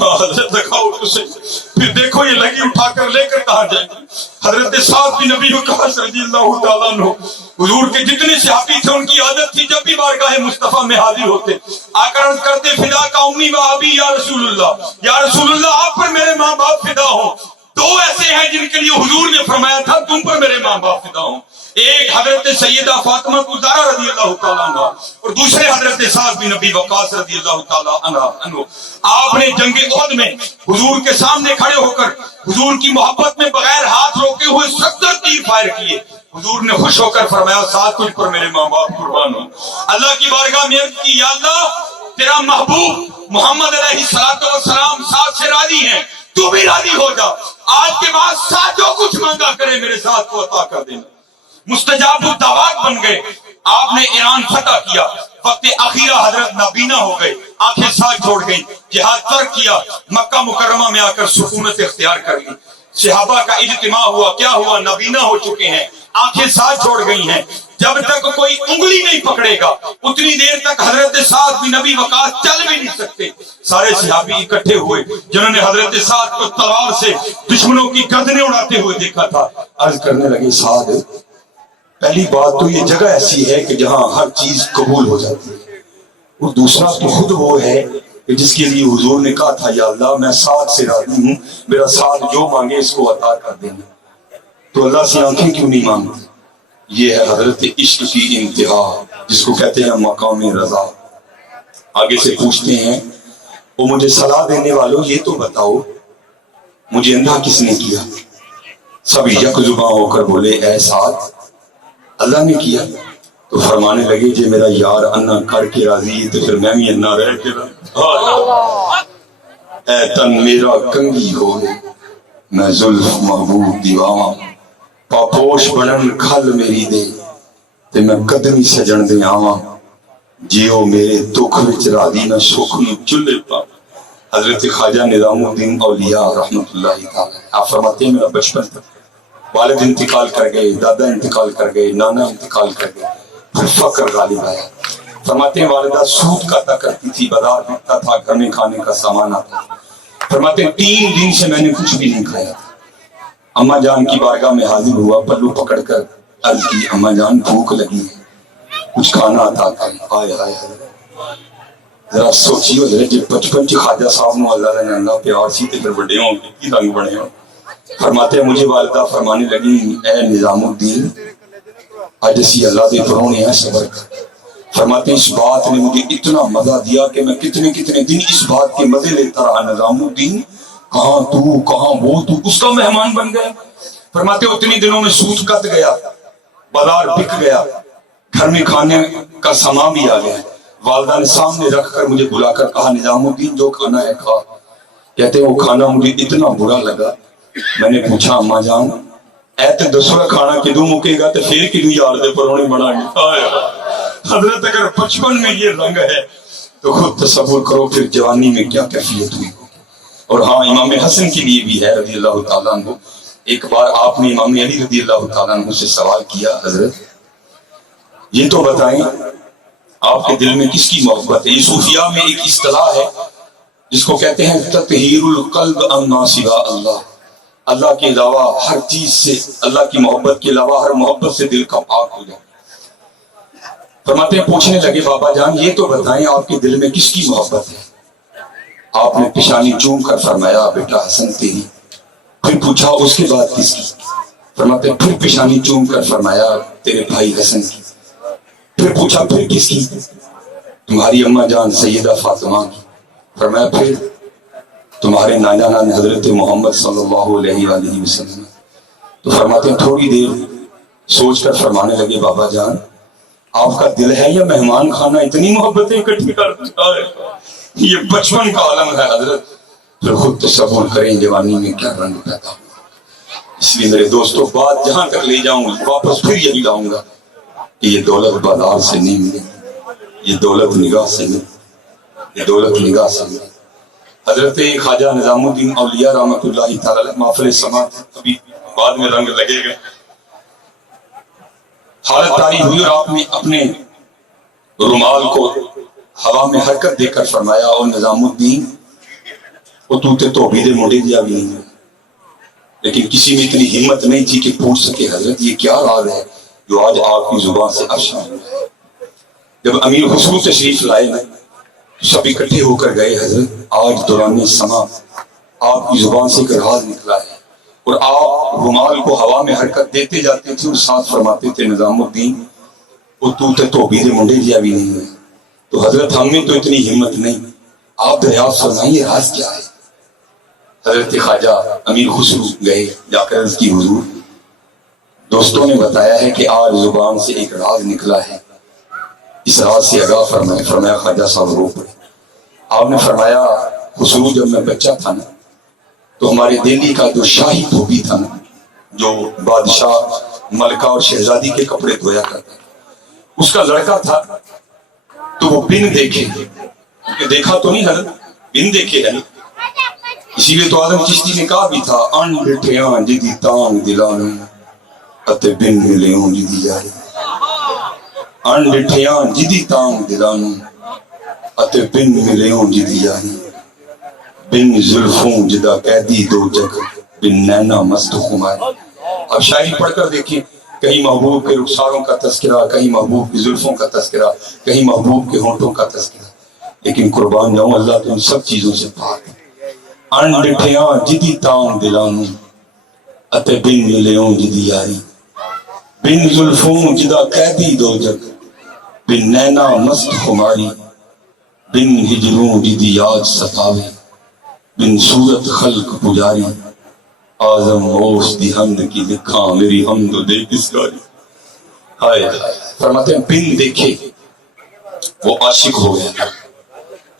حضرت دکھاؤ تو صحیح، پھر دیکھو یہ لگی اٹھا کر لے کر کہاں جائیں گے؟ حضرت سعد بن نبی وقاص رضی اللہ تعالیٰ عنہ، حضور کے جتنے صحابی تھے ان کی عادت تھی جب بھی بارگاہ مصطفیٰ میں حاضر ہوتے آ کر عرض کرتے فدا کا امی و ابی یا رسول اللہ، یا رسول اللہ آپ پر میرے ماں باپ فدا ہوں۔ دو ایسے ہیں جن کے لیے حضور نے فرمایا تھا تم پر میرے ماں باپ فدا ہوں، ایک حضرت سیدہ فاطمہ زہرا رضی اللہ تعالیٰ عنہ اور دوسرے حضرت سعد بن نبی وقاص رضی اللہ تعالیٰ عنہ۔ آپ نے جنگ احد میں حضور کے سامنے کھڑے ہو کر حضور کی محبت میں بغیر ہاتھ روکے ہوئے 70 تیر فائر کیے۔ حضور نے خوش ہو کر فرمایا سعد تجھ پر میرے ماں باپ قربان ہوں۔ اللہ کی بارگاہ میں عرض کی یا اللہ تیرا محبوب محمد علیہ السلام سعد سے راضی ہیں، تو بھی راضی ہو جا، آج کے بعد سعد جو کچھ مانگا کرے میرے ساتھ کو عطا کر دینا۔ مستجاب الدعوات بن گئے، آپ نے ایران فتح کیا، وقت اخیرہ حضرت نابینا ہو گئے، آنکھیں ساتھ چھوڑ گئی، جہاد ترک کیا، مکہ مکرمہ میں آ کر سکونت اختیار کر لی۔ صحابہ کا اجتماع ہوا، کیا ہوا؟ نابینا ہو چکے ہیں، آنکھیں ساتھ چھوڑ گئی ہیں، جب تک کوئی انگلی نہیں پکڑے گا اتنی دیر تک حضرت سعد بن نبی وقاص چل بھی نہیں سکتے۔ سارے صحابی اکٹھے ہوئے جنہوں نے حضرت سعد کو تلوار سے دشمنوں کی گردنیں اڑاتے ہوئے دیکھا تھا، عرض کرنے لگے سعد پہلی بات تو یہ جگہ ایسی ہے کہ جہاں ہر چیز قبول ہو جاتی ہے، اور دوسرا تو خود وہ ہے کہ جس کے لیے حضور نے کہا تھا یا اللہ میں سعد سے راضی ہوں، میرا سعد جو مانگے اس کو عطا کر دینا، تو اللہ سے آنکھیں کیوں نہیں مانگتی؟ یہ ہے حضرت عشق کی انتہا جس کو کہتے ہیں مقام رضا۔ آگے سے پوچھتے ہیں وہ مجھے صلاح دینے والوں یہ تو بتاؤ مجھے اندھا کس نے کیا؟ سب یک زباں ہو کر بولے اے سعد اللہ نے کیا۔ تو فرمانے لگے جی میرا یار انا کر کے راضی ہے تو پھر میں بھی انا رہ کے اے تن میرا کنگی ہوئے میں زلف محبوب دیواں، پاپوش بنن کھل میری دے تے میں قدمی سجن دے آواں، جیو میرے دکھ وچ راضی میں سکھ نو چلے پا۔ حضرت خواجہ نظام الدین اولیاء رحمت اللہ تعالی آپ فرماتے ہیں میرا بچپن تک والد انتقال کر گئے، دادا انتقال کر گئے، نانا انتقال کر گئے، پھر فقر غالب آیا۔ فرماتے ہیں والدہ سود کاتا کرتی تھی، بازار بکتا تھا، گھر میں کھانے کا سامان آتا تھا۔ فرماتے ہیں 3 دن سے میں نے کچھ بھی نہیں کھایا تھا۔ اماں جان کی بارگاہ میں حاضر ہوا، پلو پکڑ کر عرض کی اماں جان بھوک لگی ہے، کچھ کھانا عطا کریں۔ آئے آئے ذرا سوچیو جی بچپن چ خواجہ صاحب نو اللہ نے اللہ پیار سی تے پھر بڑے ہوں کی رنگ بنے ہوں۔ فرماتے ہیں مجھے والدہ فرمانے لگی اے نظام الدین آج اسی اللہ دے پرونے ہیں صبر کر۔ فرماتے ہیں اس بات نے مجھے اتنا مزہ دیا کہ میں کتنے کتنے دن اس بات کے مزے لیتا رہا، نظام الدین کہاں تو کہاں وہ تو اس کا مہمان بن گیا۔ فرماتے ہیں اتنی دنوں میں سود کت گیا، بازار بک گیا، گھر میں کھانے کا سامان بھی آ گیا۔ والدہ نے سامنے رکھ کر مجھے بلا کر کہا نظام الدین جو کھانا ہے کھا۔ کہتے ہیں وہ کھانا مجھے اتنا برا لگا، میں نے پوچھا اماں جان اے تے دوسرا کھانا کدوں مکے گا تے پھر کدوں یار دے پرونے بنا گے۔ حضرت اگر بچپن میں یہ رنگ ہے تو خود تصور کرو پھر جوانی میں کیا کیفیت ہوئی۔ اور ہاں امام حسن کے لیے بھی ہے رضی اللہ تعالیٰ عنہ۔ ایک بار آپ نے امام علی رضی اللہ تعالیٰ عنہ سے سوال کیا حضرت یہ تو بتائیں آپ کے دل میں کس کی محبت ہے؟ یہ صوفیاء میں ایک اصطلاح ہے جس کو کہتے ہیں تطہیر القلب عما سوا اللہ، اللہ کے علاوہ ہر چیز سے، اللہ کی محبت کے علاوہ ہر محبت سے دل کا پاک ہو جائے۔ فرماتے ہیں پوچھنے لگے بابا جان یہ تو بتائیں آپ کے دل میں کس کی محبت ہے؟ آپ نے پیشانی چوم کر فرمایا بیٹا حسن تیری۔ پھر پوچھا اس کے بعد کس کی؟ فرماتے پھر پیشانی چوم کر فرمایا تیرے بھائی حسن کی۔ پھر پوچھا پھر کس کی؟ تمہاری اماں جان سیدہ فاطمہ کی۔ فرمایا پھر تمہارے نانا نان حضرت محمد صلی اللہ علیہ وآلہ وسلم۔ تو فرماتے ہیں تھوڑی دیر سوچ کر فرمانے لگے بابا جان آپ کا دل ہے یا مہمان خانہ اتنی محبتیں اکٹھی کر چکا ہے؟ یہ بچپن کا عالم ہے حضرت، پھر خود تصور کریں جوانی میں کیا رنگ پیدا ہوا۔ اس لیے میرے دوستوں بات جہاں تک لے جاؤں واپس پھر یہی لاؤں گا کہ یہ دولت بازار سے نہیں ملے، یہ دولت نگاہ سے نہیں، یہ دولت نگاہ سے نہیں۔ حضرت خواجہ نظام الدین اولیاء رحمت اللہ تعالی محفل سماعت ابھی بعد میں رنگ لگے گا، حالت طاری ہوئی اور آپ نے اپنے رومال کو ہوا میں حرکت دے کر فرمایا اور نظام الدین وہ تو تے دھوبی دے منڈے دیا بھی نہیں ہے، لیکن کسی میں اتنی ہمت نہیں تھی کہ پوچھ سکے حضرت یہ کیا راز ہے جو آج آپ کی زبان سے افشا ہوا ہے۔ جب امیر خسرو تشریف لائے نا سب اکٹھے ہو کر گئے، حضرت آج دوران سما آپ کی زبان سے ایک راز نکلا ہے، اور آپ رومال کو ہوا میں حرکت دیتے جاتے تھے اور ساتھ فرماتے تھے نظام الدین وہ تو تے دھوبی دے منڈے دیا بھی نہیں ہے۔ تو حضرت ہم میں تو اتنی ہمت نہیں، آپ دریافت فرمائیے راز کیا ہے؟ حضرت خواجہ امیر خسرو گئے، جا کر عرض کی حضور دوستوں نے بتایا ہے کہ آج زبان سے ایک راز نکلا ہے، اس راز سے آگاہ فرمائے۔ فرمایا خواجہ صاحب رو پڑے۔ آپ نے فرمایا خسرو جب میں بچہ تھا نا تو ہمارے دہلی کا جو شاہی دھوبی تھا نا جو بادشاہ ملکہ اور شہزادی کے کپڑے دھویا کرتا اس کا لڑکا تھا، تو وہ بن دیکھے، دیکھا تو نہیں حضرت، بن دیکھے ہے، اسی لیے تو آدم چشتی نے کہا بھی تھا ان ڈٹھیاں جدی تانگ دلانوں اتے بن ملیوں جدی جاری، ان ڈٹھیاں جدی تانگ دلانوں اتے بن ملیوں جدی جاری، بن زلفوں جدا قیدی دو جگ بن نینا مست خماری۔ اب شاعری پڑھ کر دیکھیں، کہیں محبوب کے رخساروں کا تذکرہ، کہیں محبوب کی زلفوں کا تذکرہ، کہیں محبوب کے ہونٹوں کا تذکرہ، لیکن قربان جاؤں اللہ تو ان سب چیزوں سے پاک ہے۔ ان ڈٹھیاں جدی تانگ دلانوں اتے بن ملیوں جدی یاری، بن زلفوں جدا قیدی دو جگ بن نینا مست خماری، بن ہجروں جدی یاد ستاوے بن صورت خلق پجاری، آزم اوس دی حمد کی لکھاں میری حمد و دے کسگاری۔ ہائے فرماتے ہیں بن دیکھے وہ عاشق ہو گیا،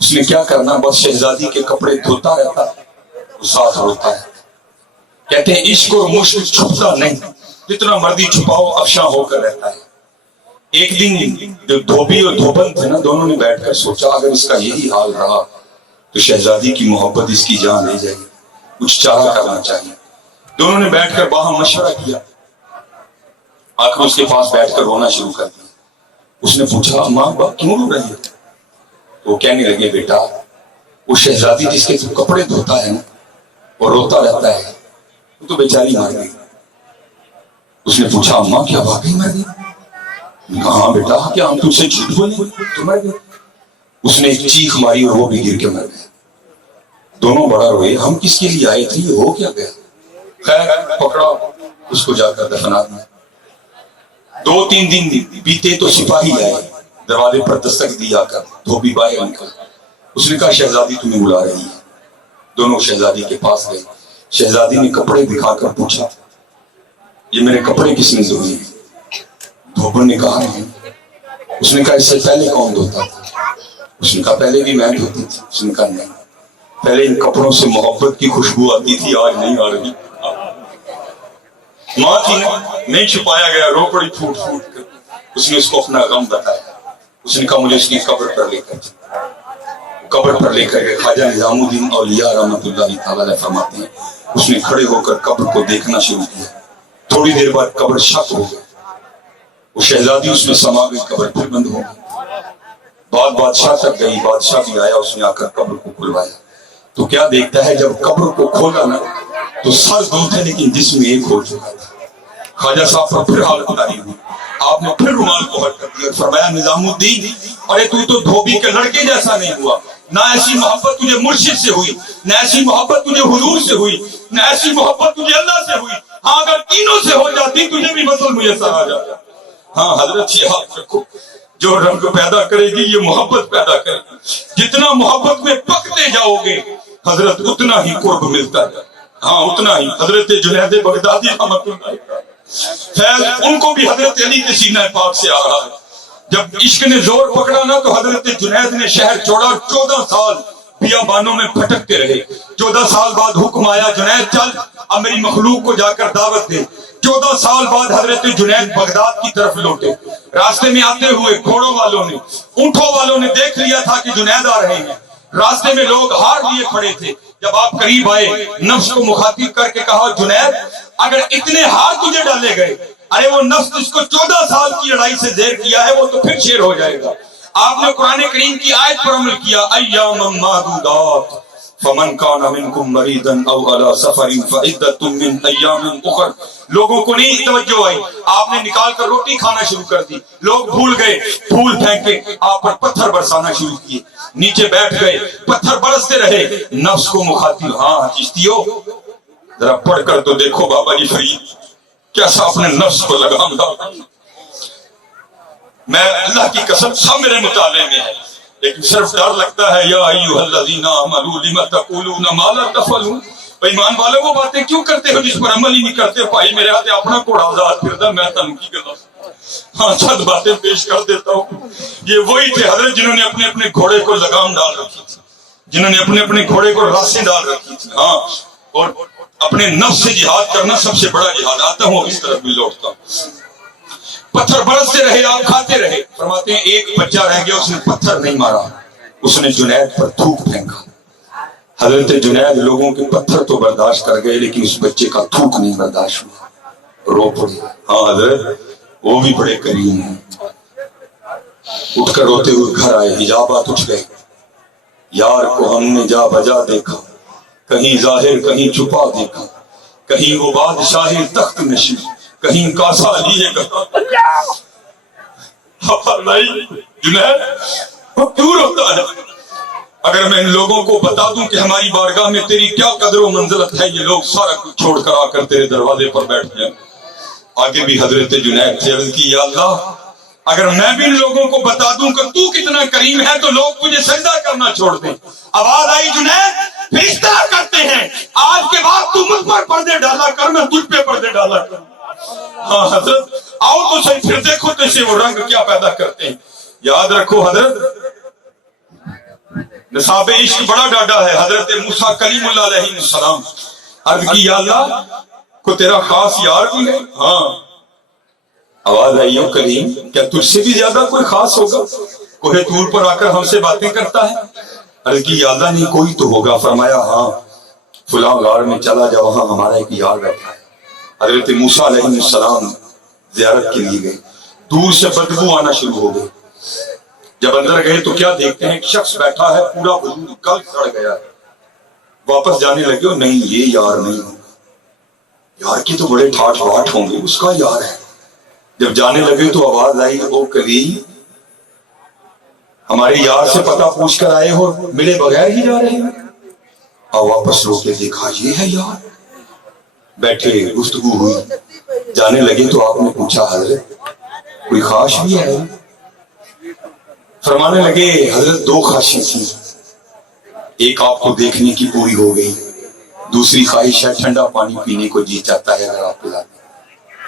اس نے کیا کرنا بس شہزادی کے کپڑے دھوتا رہتا وہ ساتھ روتا ہے۔ کہتے ہیں عشق اور مشق چھپتا نہیں، جتنا مرضی چھپاؤ افشاں ہو کر رہتا ہے۔ ایک دن جو دھوبی اور دھوبن تھے نا دونوں نے بیٹھ کر سوچا اگر اس کا یہی حال رہا تو شہزادی کی محبت اس کی جان لے جائے گی، کچھ چارہ کرنا چاہیے۔ دونوں نے بیٹھ کر باہم مشورہ کیا، آخر اس کے پاس بیٹھ کر رونا شروع کر دیا۔ اس نے پوچھا ماں باپ کیوں رو رہی ہے؟ تو وہ کہنے لگے بیٹا وہ شہزادی جس کے تو کپڑے دھوتا ہے نا اور روتا رہتا ہے وہ تو بیچاری مر گئی۔ اس نے پوچھا اماں کیا واقعی مر گئی؟ کہا ہاں بیٹا کیا ہم تم سے جھوٹ بولیں تو مر گئی؟ اس نے ایک چیخ ماری اور وہ بھی گر کے مر گئے۔ دونوں بڑا روئے ہم کس کے لیے آئے تھے یہ ہو کیا گیا؟ خیر پکڑا اس کو جا کر دفنا دیا۔ 2-3 دن بیتے تو سپاہی آئے، دروازے پر دستک دیا کر دھوبی باہر نکل، اس نے کہا شہزادی تمہیں بلا رہی ہے۔ دونوں شہزادی کے پاس گئے، شہزادی نے کپڑے دکھا کر پوچھا یہ میرے کپڑے کس نے دھوئے؟ دھوبن نے کہا نہیں۔ اس نے کہا اس سے پہلے کون دھوتا تھا؟ اس نے کہا پہلے بھی میں دھوتی تھی۔ اس نے کہا نہیں، پہلے ان کپڑوں سے محبت کی خوشبو آتی تھی آج نہیں آ رہی۔ ماں تھی نہیں چھپایا گیا، رو پڑی پھوٹ پھوٹ کر۔ اس نے اس کو اپنا غم بتایا، اس نے کہا مجھے اس کی قبر پر لے کر قبر پر لے کر خواجہ نظام الدین اولیاء رحمۃ اللہ تعالی فرماتے ہیں اس نے کھڑے ہو کر قبر کو دیکھنا شروع کیا۔ تھوڑی دیر بعد قبر شک ہو گئی، وہ شہزادی اس میں سما گئی، قبر پھر بند ہو گئی۔ بات بادشاہ تک گئی، بادشاہ بھی آیا، اس نے آ کر قبر کو کھلوایا تو کیا دیکھتا ہے جب قبر کو کھولا نا تو سر دو تھے لیکن جسم ایک ہو چکا تھا۔ خواجہ صاحب پر پھر حالت تاری ہوئی، آپ نے پھر رومال کو ہٹ کر دیا، فرمایا نظام الدین ارے تو دھوبی کے لڑکے جیسا نہیں ہوا، نہ ایسی محبت تجھے مرشد سے ہوئی، نہ ایسی محبت تجھے حضور سے ہوئی، نہ ایسی محبت تجھے اللہ سے ہوئی۔ ہاں اگر تینوں سے ہو جاتی تجھے بھی مثل میسر آ جاتا۔ ہاں حضرت یاد رکھو جو رنگ پیدا کرے گی یہ محبت پیدا کرے گی، جتنا محبت میں پکتے جاؤ گے حضرت اتنا ہی قرب ملتا ہے، ہاں اتنا ہی۔ حضرت جنید بغدادی رحمۃ اللہ فیض ان کو بھی حضرت علی کے سینہ پاک سے آ رہا ہے۔ جب عشق نے زور پکڑا نا تو حضرت جنید نے شہر چھوڑا، 14 سال بیابانوں میں بھٹکتے رہے۔ 14 سال بعد حکم آیا جنید چل اب میری مخلوق کو جا کر دعوت دے۔ 14 سال بعد حضرت جنید بغداد کی طرف لوٹے، راستے میں آتے ہوئے گھوڑوں والوں نے اونٹوں والوں نے دیکھ لیا تھا کہ جنید آ رہے ہیں، راستے میں لوگ ہار لیے کھڑے تھے۔ جب آپ قریب آئے نفس کو مخاطب کر کے کہا جنید اگر اتنے ہار تجھے ڈالے گئے، ارے وہ نفس جس کو 14 سال کی لڑائی سے زیر کیا ہے وہ تو پھر شیر ہو جائے گا۔ آپ نے قرآن کریم کی آیت پر عمل کیا ایام معدودات فمن کان منکم مریضا او علی سفر فعدۃ من ایام اخر. لوگوں کو نہیں توجہ آئی، آپ نے نکال کر روٹی کھانا شروع کر دی، لوگ بھول گئے، پھول پھینکے، آپ پر پتھر برسانا شروع کیے، نیچے بیٹھ گئے، پتھر برستے رہے، نفس کو مخاطب. ہاں چشتیو ذرا پڑھ کر تو دیکھو بابا جی فرید کیسا اپنے نفس کو لگام ڈالا. میں اللہ کی قسم سب میرے مطالعے میں ہے، لیکن صرف ڈر لگتا ہے یا ایھا الذین آمنوا لم تقولون ما لا تفعلون. ایمان والوں وہ باتیں کیوں کرتے ہو جس پر عمل ہی نہیں کرتے. بھائی میرے ہاتھ اپنا کوڑا آزاد پھردا میں تم کی کرتا. ہاں چند باتیں پیش کر دیتا ہوں. یہ وہی تھے حضرت جنہوں نے اپنے اپنے گھوڑے کو لگام ڈال رکھی تھی، جنہوں نے اپنے اپنے گھوڑے کو راسیں ڈال رکھی تھی. ہاں اور اپنے نفس سے جہاد کرنا سب سے بڑا جہاد. آتا ہوں اس طرف بھی لوٹتا ہوں. پتھر برستے رہے، آپ کھاتے رہے. فرماتے ہیں ایک بچہ رہ گیا، اس نے پتھر نہیں مارا، اس نے جنید پر تھوک پھینکا. حضرت جنید لوگوں کے پتھر تو برداشت کر گئے لیکن اس بچے کا تھوک نہیں برداشت ہوا، رو پڑے. ہاں حضرت وہ بھی بڑے کریم ہیں. اٹھ کر روتے ہوئے گھر آئے، حجابات اٹھ گئے. یار کو ہم نے جا بجا دیکھا، کہیں ظاہر کہیں چھپا دیکھا، کہیں وہ بادشاہی تخت نشین، کہیں کاسا لیے گا. جنید وہ کیوں روتا ہے؟ اگر میں ان لوگوں کو بتا دوں کہ ہماری بارگاہ میں تیری کیا قدر و منزلت ہے، یہ لوگ سارا کچھ چھوڑ کر آ کر تیرے دروازے پر بیٹھ جائیں. آگے بھی حضرت جنید سے عرض کی، یا اللہ اگر میں بھی ان لوگوں کو بتا دوں کہ تو کتنا کریم ہے تو لوگ تجھے سجدہ کرنا چھوڑ دیں. آواز آئی، جنید پھر اس طرح کرتے ہیں، آج کے بعد تو مجھ پر پردے ڈالا کر، میں تجھ پہ پردے ڈالا کر. ہاں حضرت آؤ تو صحیح، پھر دیکھو تو اسے وہ رنگ کیا پیدا کرتے ہیں. یاد رکھو حضرت نصاب عشق بڑا ڈاڈا ہے. حضرت موسیٰ کلیم اللہ علیہ السلام عرض کی، یا اللہ کو تیرا خاص یار بھی ہے؟ ہاں. آواز آئی، کریم کیا تجھ سے بھی زیادہ کوئی خاص ہوگا؟ کوہ طور پر آ کر ہم سے باتیں کرتا ہے. عرض کی، یا اللہ نہیں کوئی تو ہوگا. فرمایا ہاں فلاں غار میں چلا جا، وہاں ہمارا ایک یار بیٹھا ہے. حضرت موسیٰ علیہ السلام زیارت کے لیے گئے. دور سے بدبو آنا شروع ہو گئی. جب اندر گئے تو کیا دیکھتے ہیں، ایک شخص بیٹھا ہے پورا وجود کل سڑ گیا ہے. واپس جانے لگے، نہیں یہ یار نہیں ہوگا، یار کی تو بڑے ٹھاٹ باٹ ہوں گے، اس کا یار ہے. جب جانے لگے تو آواز آئی، او کریم ہمارے یار سے پتہ پوچھ کر آئے ہو، ملے بغیر ہی جا رہے ہیں؟ اور واپس رو کے دیکھا یہ ہے یار. بیٹھے گفتگو ہوئی، جانے لگے تو آپ نے پوچھا حضرت کوئی خواہش بھی ہے؟ فرمانے لگے حضرت دو خواہشیں تھیں، ایک آپ کو دیکھنے کی پوری ہو گئی، دوسری خواہش ہے ٹھنڈا پانی پینے کو جی چاہتا ہے اگر آپ پلاتے.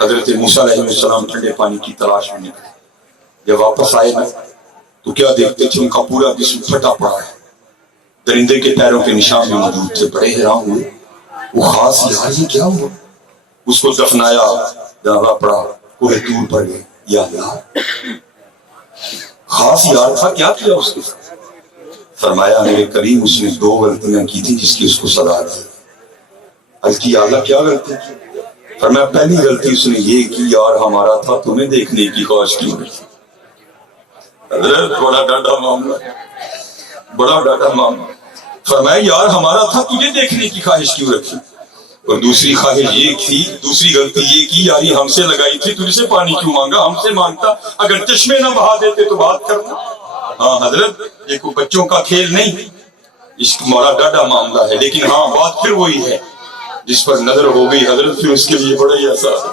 حضرت موسیٰ علیہ السلام ٹھنڈے پانی کی تلاش میں نکلے. جب واپس آئے نا تو کیا دیکھتے تھے، ان کا پورا جسم پھٹا پڑا ہے، درندے کے پیروں کے نشان بھی موجود تھے. بڑے حیران ہوئے، وہ خاص یار یہ کیا ہوا؟ اس کو دفنایا، جانا پڑا، کوہ طور پر گئے. یا اللہ خاص یار تھا، کیا کیا اس کے ساتھ؟ فرمایا میرے کریم اس نے دو غلطیاں کی تھی جس کی اس کو سزا دی. عرض کی یا اللہ کیا غلطی کی؟ فرمایا پہلی غلطی اس نے یہ کی، یار ہمارا تھا تمہیں دیکھنے کی خواہش کی ہوئی. حضرت بڑا ڈاڈا معاملہ، بڑا ڈاڈا معاملہ. فرمایا یار ہمارا تھا تجھے دیکھنے کی خواہش کیوں رکھی؟ اور دوسری خواہش یہ تھی، دوسری غلطی یہ کی، یاری ہم سے لگائی تھی، تجھ سے پانی کیوں مانگا؟ ہم سے مانگتا، اگر چشمے نہ بہا دیتے تو بات کرتا. ہاں حضرت یہ کوئی بچوں کا کھیل نہیں، اس بڑا ڈاڈا معاملہ ہے. لیکن ہاں بات پھر وہی ہے، جس پر نظر ہو گئی حضرت پھر اس کے لیے بڑا ہی احساس ہے.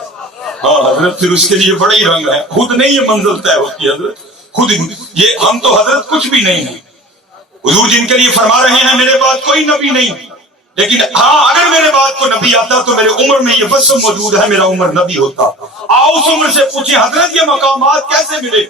ہاں حضرت پھر اس کے لیے بڑا ہی رنگ ہے. خود نہیں یہ منزل طے ہوتی حضرت، خود یہ ہم تو حضرت کچھ بھی نہیں ہیں. حضور جن کے لیے فرما رہے ہیں میرے بعد کوئی نبی نہیں، لیکن ہاں اگر میرے بعد کو نبی آتا تو میرے عمر میں یہ وصف موجود ہے، میرا عمر نبی ہوتا. آؤ اس عمر سے پوچھیں حضرت یہ مقامات کیسے ملے،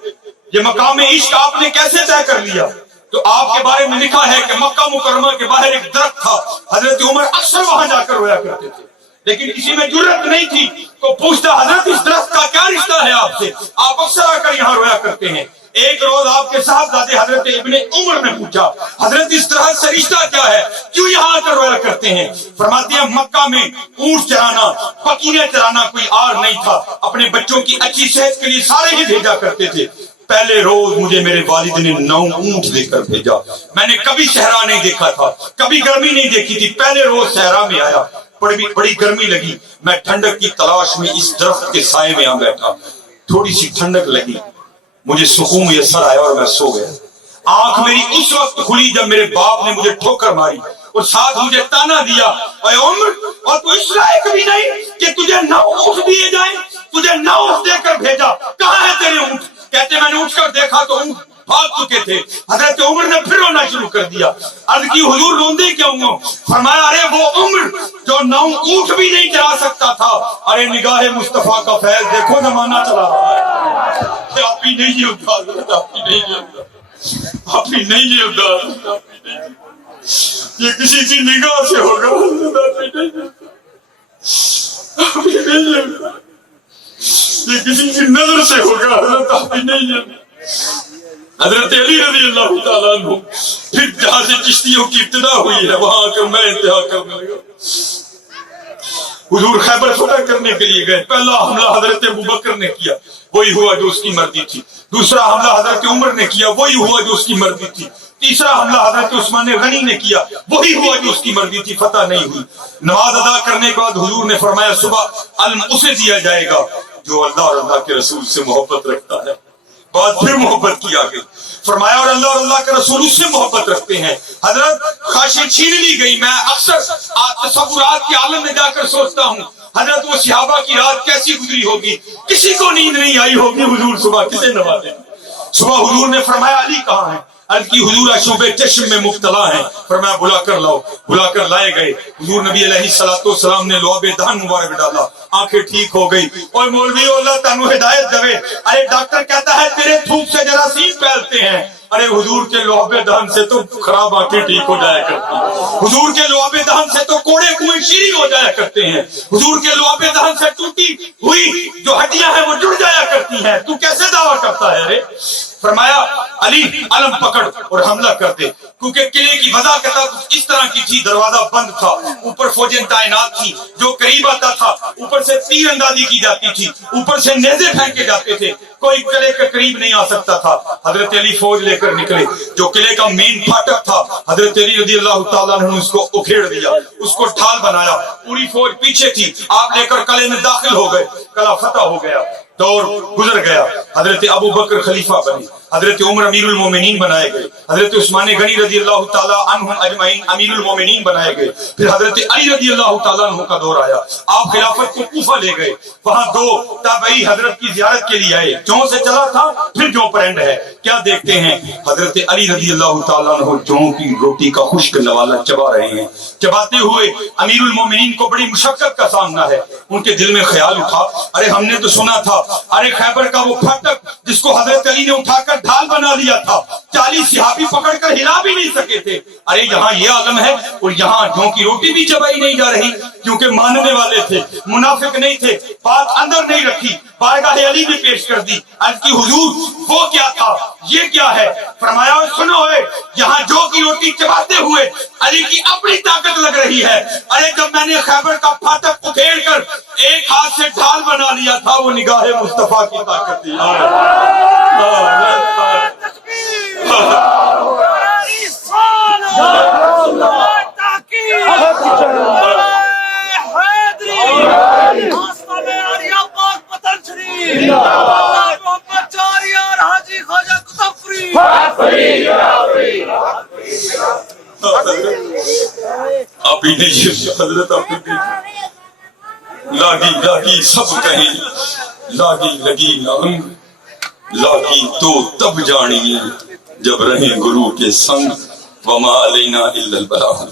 یہ مقام عشق آپ نے کیسے طے کر لیا؟ تو آپ کے بارے میں لکھا ہے کہ مکہ مکرمہ کے باہر ایک درخت تھا، حضرت عمر اکثر وہاں جا کر رویا کرتے تھے، لیکن کسی میں جرت نہیں تھی. تو پوچھتا حضرت اس درخت کا کیا رشتہ ہے آپ سے، آپ اکثر آ کر یہاں رویا کرتے ہیں. ایک روز آپ کے صاحبزادے حضرت ابن عمر نے پوچھا حضرت اس درخت سے رشتہ کیا ہے، کیوں یہاں آ کر رویا کرتے ہیں؟ فرماتے ہیں مکہ میں اونٹ چرانا، بکریاں چرانا کوئی آر نہیں تھا، اپنے بچوں کی اچھی صحت کے لیے سارے ہی بھیجا کرتے تھے. پہلے روز مجھے میرے والد نے 9 اونٹ دے کر بھیجا. میں نے کبھی صحرا نہیں دیکھا تھا, کبھی گرمی نہیں دیکھی تھی. پہلے روز صحرا میں آیا, بڑی گرمی لگی. میں ٹھنڈک کی تلاش میں اس درخت کے سائے میں آ بیٹھا. تھوڑی سی ٹھنڈک لگی, مجھے سکون میسر آیا اور میں سو گیا. آنکھ میری اس وقت کھلی جب میرے باپ نے مجھے ٹھوکر ماری اور ساتھ مجھے تانا دیا, اے عمر, اور تو اس لائق بھی نہیں کہ تجھے 9 اونٹ دیے جائیں, تجھے 9 اونٹ دے کر بھیجا, کہاں ہے تیرے اونٹ؟ کہتے میں نے اٹھ کر دیکھا تو اونٹ بھاگ چکے تھے. حضرت عمر نے پھر رونا شروع کر دیا. عرض کی حضور روندے کیوں ہو؟ فرمایا ارے وہ عمر جو 9 اونٹ بھی نہیں چلا سکتا تھا. ارے نگاہ مصطفیٰ کا فیض دیکھو, زمانہ چلا رہا ہے. آپ ہی نہیں ہوتا, آپ ہی نہیں ہوتا, آپ ہی نہیں ہوتا, یہ کسی کی نگاہ سے ہوگا, یہ کسی کی نظر سے ہوگا. حضرت نہیں ہے. حضرت علی رضی اللہ تعالیٰ عنہ پھر جہاں سے چشتیوں کی ابتدا ہوئی ہے وہاں آ کر میں انتہا کرنے لگا. حضور خیبر فتح کرنے کے لیے گئے. پہلا حملہ حضرت ابوبکر نے کیا, وہی ہوا جو اس کی مرضی تھی. دوسرا حملہ حضرت عمر نے کیا, وہی ہوا جو اس کی مرضی تھی. تیسرا حملہ حضرت عثمان غنی نے کیا, وہی ہوا جو اس کی مرضی تھی. فتح نہیں ہوئی. نماز ادا کرنے کے بعد حضور نے فرمایا صبح علم اسے دیا جائے گا جو اللہ اور اللہ کے رسول سے محبت رکھتا ہے. بعد پھر محبت کی آگے فرمایا اور اللہ کے رسول اس سے محبت رکھتے ہیں. حضرت خواہشیں چھین لی گئی. میں اکثر تصورات کے عالم میں جا کر سوچتا ہوں حضرت وہ صحابہ کی رات کیسی گزری ہوگی. کسی کو نیند نہیں آئی ہوگی. حضور صبح کسے نوازے. صبح حضور نے فرمایا علی کہاں ہے؟ عرض کی حضور اشوب چشم میں مبتلا ہیں. فرمایا بلا کر لاؤ. بلا کر لائے گئے. حضور نبی علیہ السلام نے لعاب دہن مبارک ڈالا, آنکھیں ٹھیک ہو گئی. اور مولوی اللہ تانو ہدایت دے. ارے ڈاکٹر کہتا ہے تیرے تھوک سے جراثیم پھیلتے ہیں. ارے حضور کے لعاب دہن سے تو خراب آنکھیں ٹھیک ہو جایا کرتی ہیں. حضور کے لعاب دہن سے تو کوڑے کنویں شیریں ہو جایا کرتے ہیں. حضور کے لعاب دہن سے ٹوٹی ہوئی جو ہڈیاں ہیں وہ جڑ جایا کرتی ہیں. تو کیسے دعویٰ کرتا ہے؟ ارے فرمایا علی علم پکڑ اور حملہ کر دے. کیونکہ قلعے کی وضع کا اس طرح کی تھی, دروازہ بند تھا, اوپر فوجیں تعینات تھی. جو قریب آتا تھا اوپر سے تیر اندازی کی جاتی تھی, اوپر سے نیزے پھینکے جاتے تھے. کوئی قلعے کے قریب نہیں آ سکتا تھا. حضرت علی فوج لے کر نکلے. جو قلعے کا مین پھاٹک تھا حضرت علی رضی اللہ تعالیٰ عنہ نے اس کو اکھیڑ دیا, اس کو ڈھال بنایا. پوری فوج پیچھے تھی, آپ لے کر قلعے میں داخل ہو گئے. قلعہ فتح ہو گیا, دور گزر گیا. حضرت ابو بکر خلیفہ بنے, حضرت عمر امیر المومنین بنائے گئے, حضرت عثمان غنی رضی اللہ تعالیٰ عنہ اجمعین امیر المومنین بنائے گئے. پھر حضرت علی رضی اللہ تعالیٰ عنہ کا دور آیا. آپ خلافت کو کوفہ لے گئے. وہاں 2 تابعی حضرت کی زیارت کے لیے آئے. جوں سے چلا تھا پھر جوں پر اینڈ ہے. کیا دیکھتے ہیں؟ حضرت علی رضی اللہ تعالیٰ عنہ جوں کی روٹی کا خشک نوالا چبا رہے ہیں. چباتے ہوئے امیر المومنین کو بڑی مشقت کا سامنا ہے. ان کے دل میں خیال اٹھا, ارے ہم نے تو سنا تھا ارے خیبر کا وہ پھاٹک جس کو حضرت علی نے اٹھا کر ڈھال بنا لیا تھا 40 صحابی پکڑ کر ہلا بھی نہیں سکے تھے. ارے یہاں یہ عالم ہے اور یہاں جوں کی روٹی بھی چبائی نہیں جا رہی. کیونکہ ماننے والے تھے, منافق نہیں تھے. بات اندر نہیں رکھی, بارگاہ علی میں پیش کر دی. عرض کی حضور وہ کیا تھا, یہ کیا ہے؟ فرمایا سنو ہے, یہاں جو کی روٹی چباتے ہوئے علی کی اپنی طاقت لگ رہی ہے. ارے جب میں نے خیبر کا پھاٹک اکھیڑ کر ایک ہاتھ سے ڈھال بنا لیا تھا وہ نگاہ مصطفیٰ کی طاقت تھی. ابھی نہیں حضرت, لاگی لاگی سب کہیں, لاگی لگی نانگ, لاگی تو تب جانیے جب رہیں گرو کے سنگ, وما علینا الا البلاغ.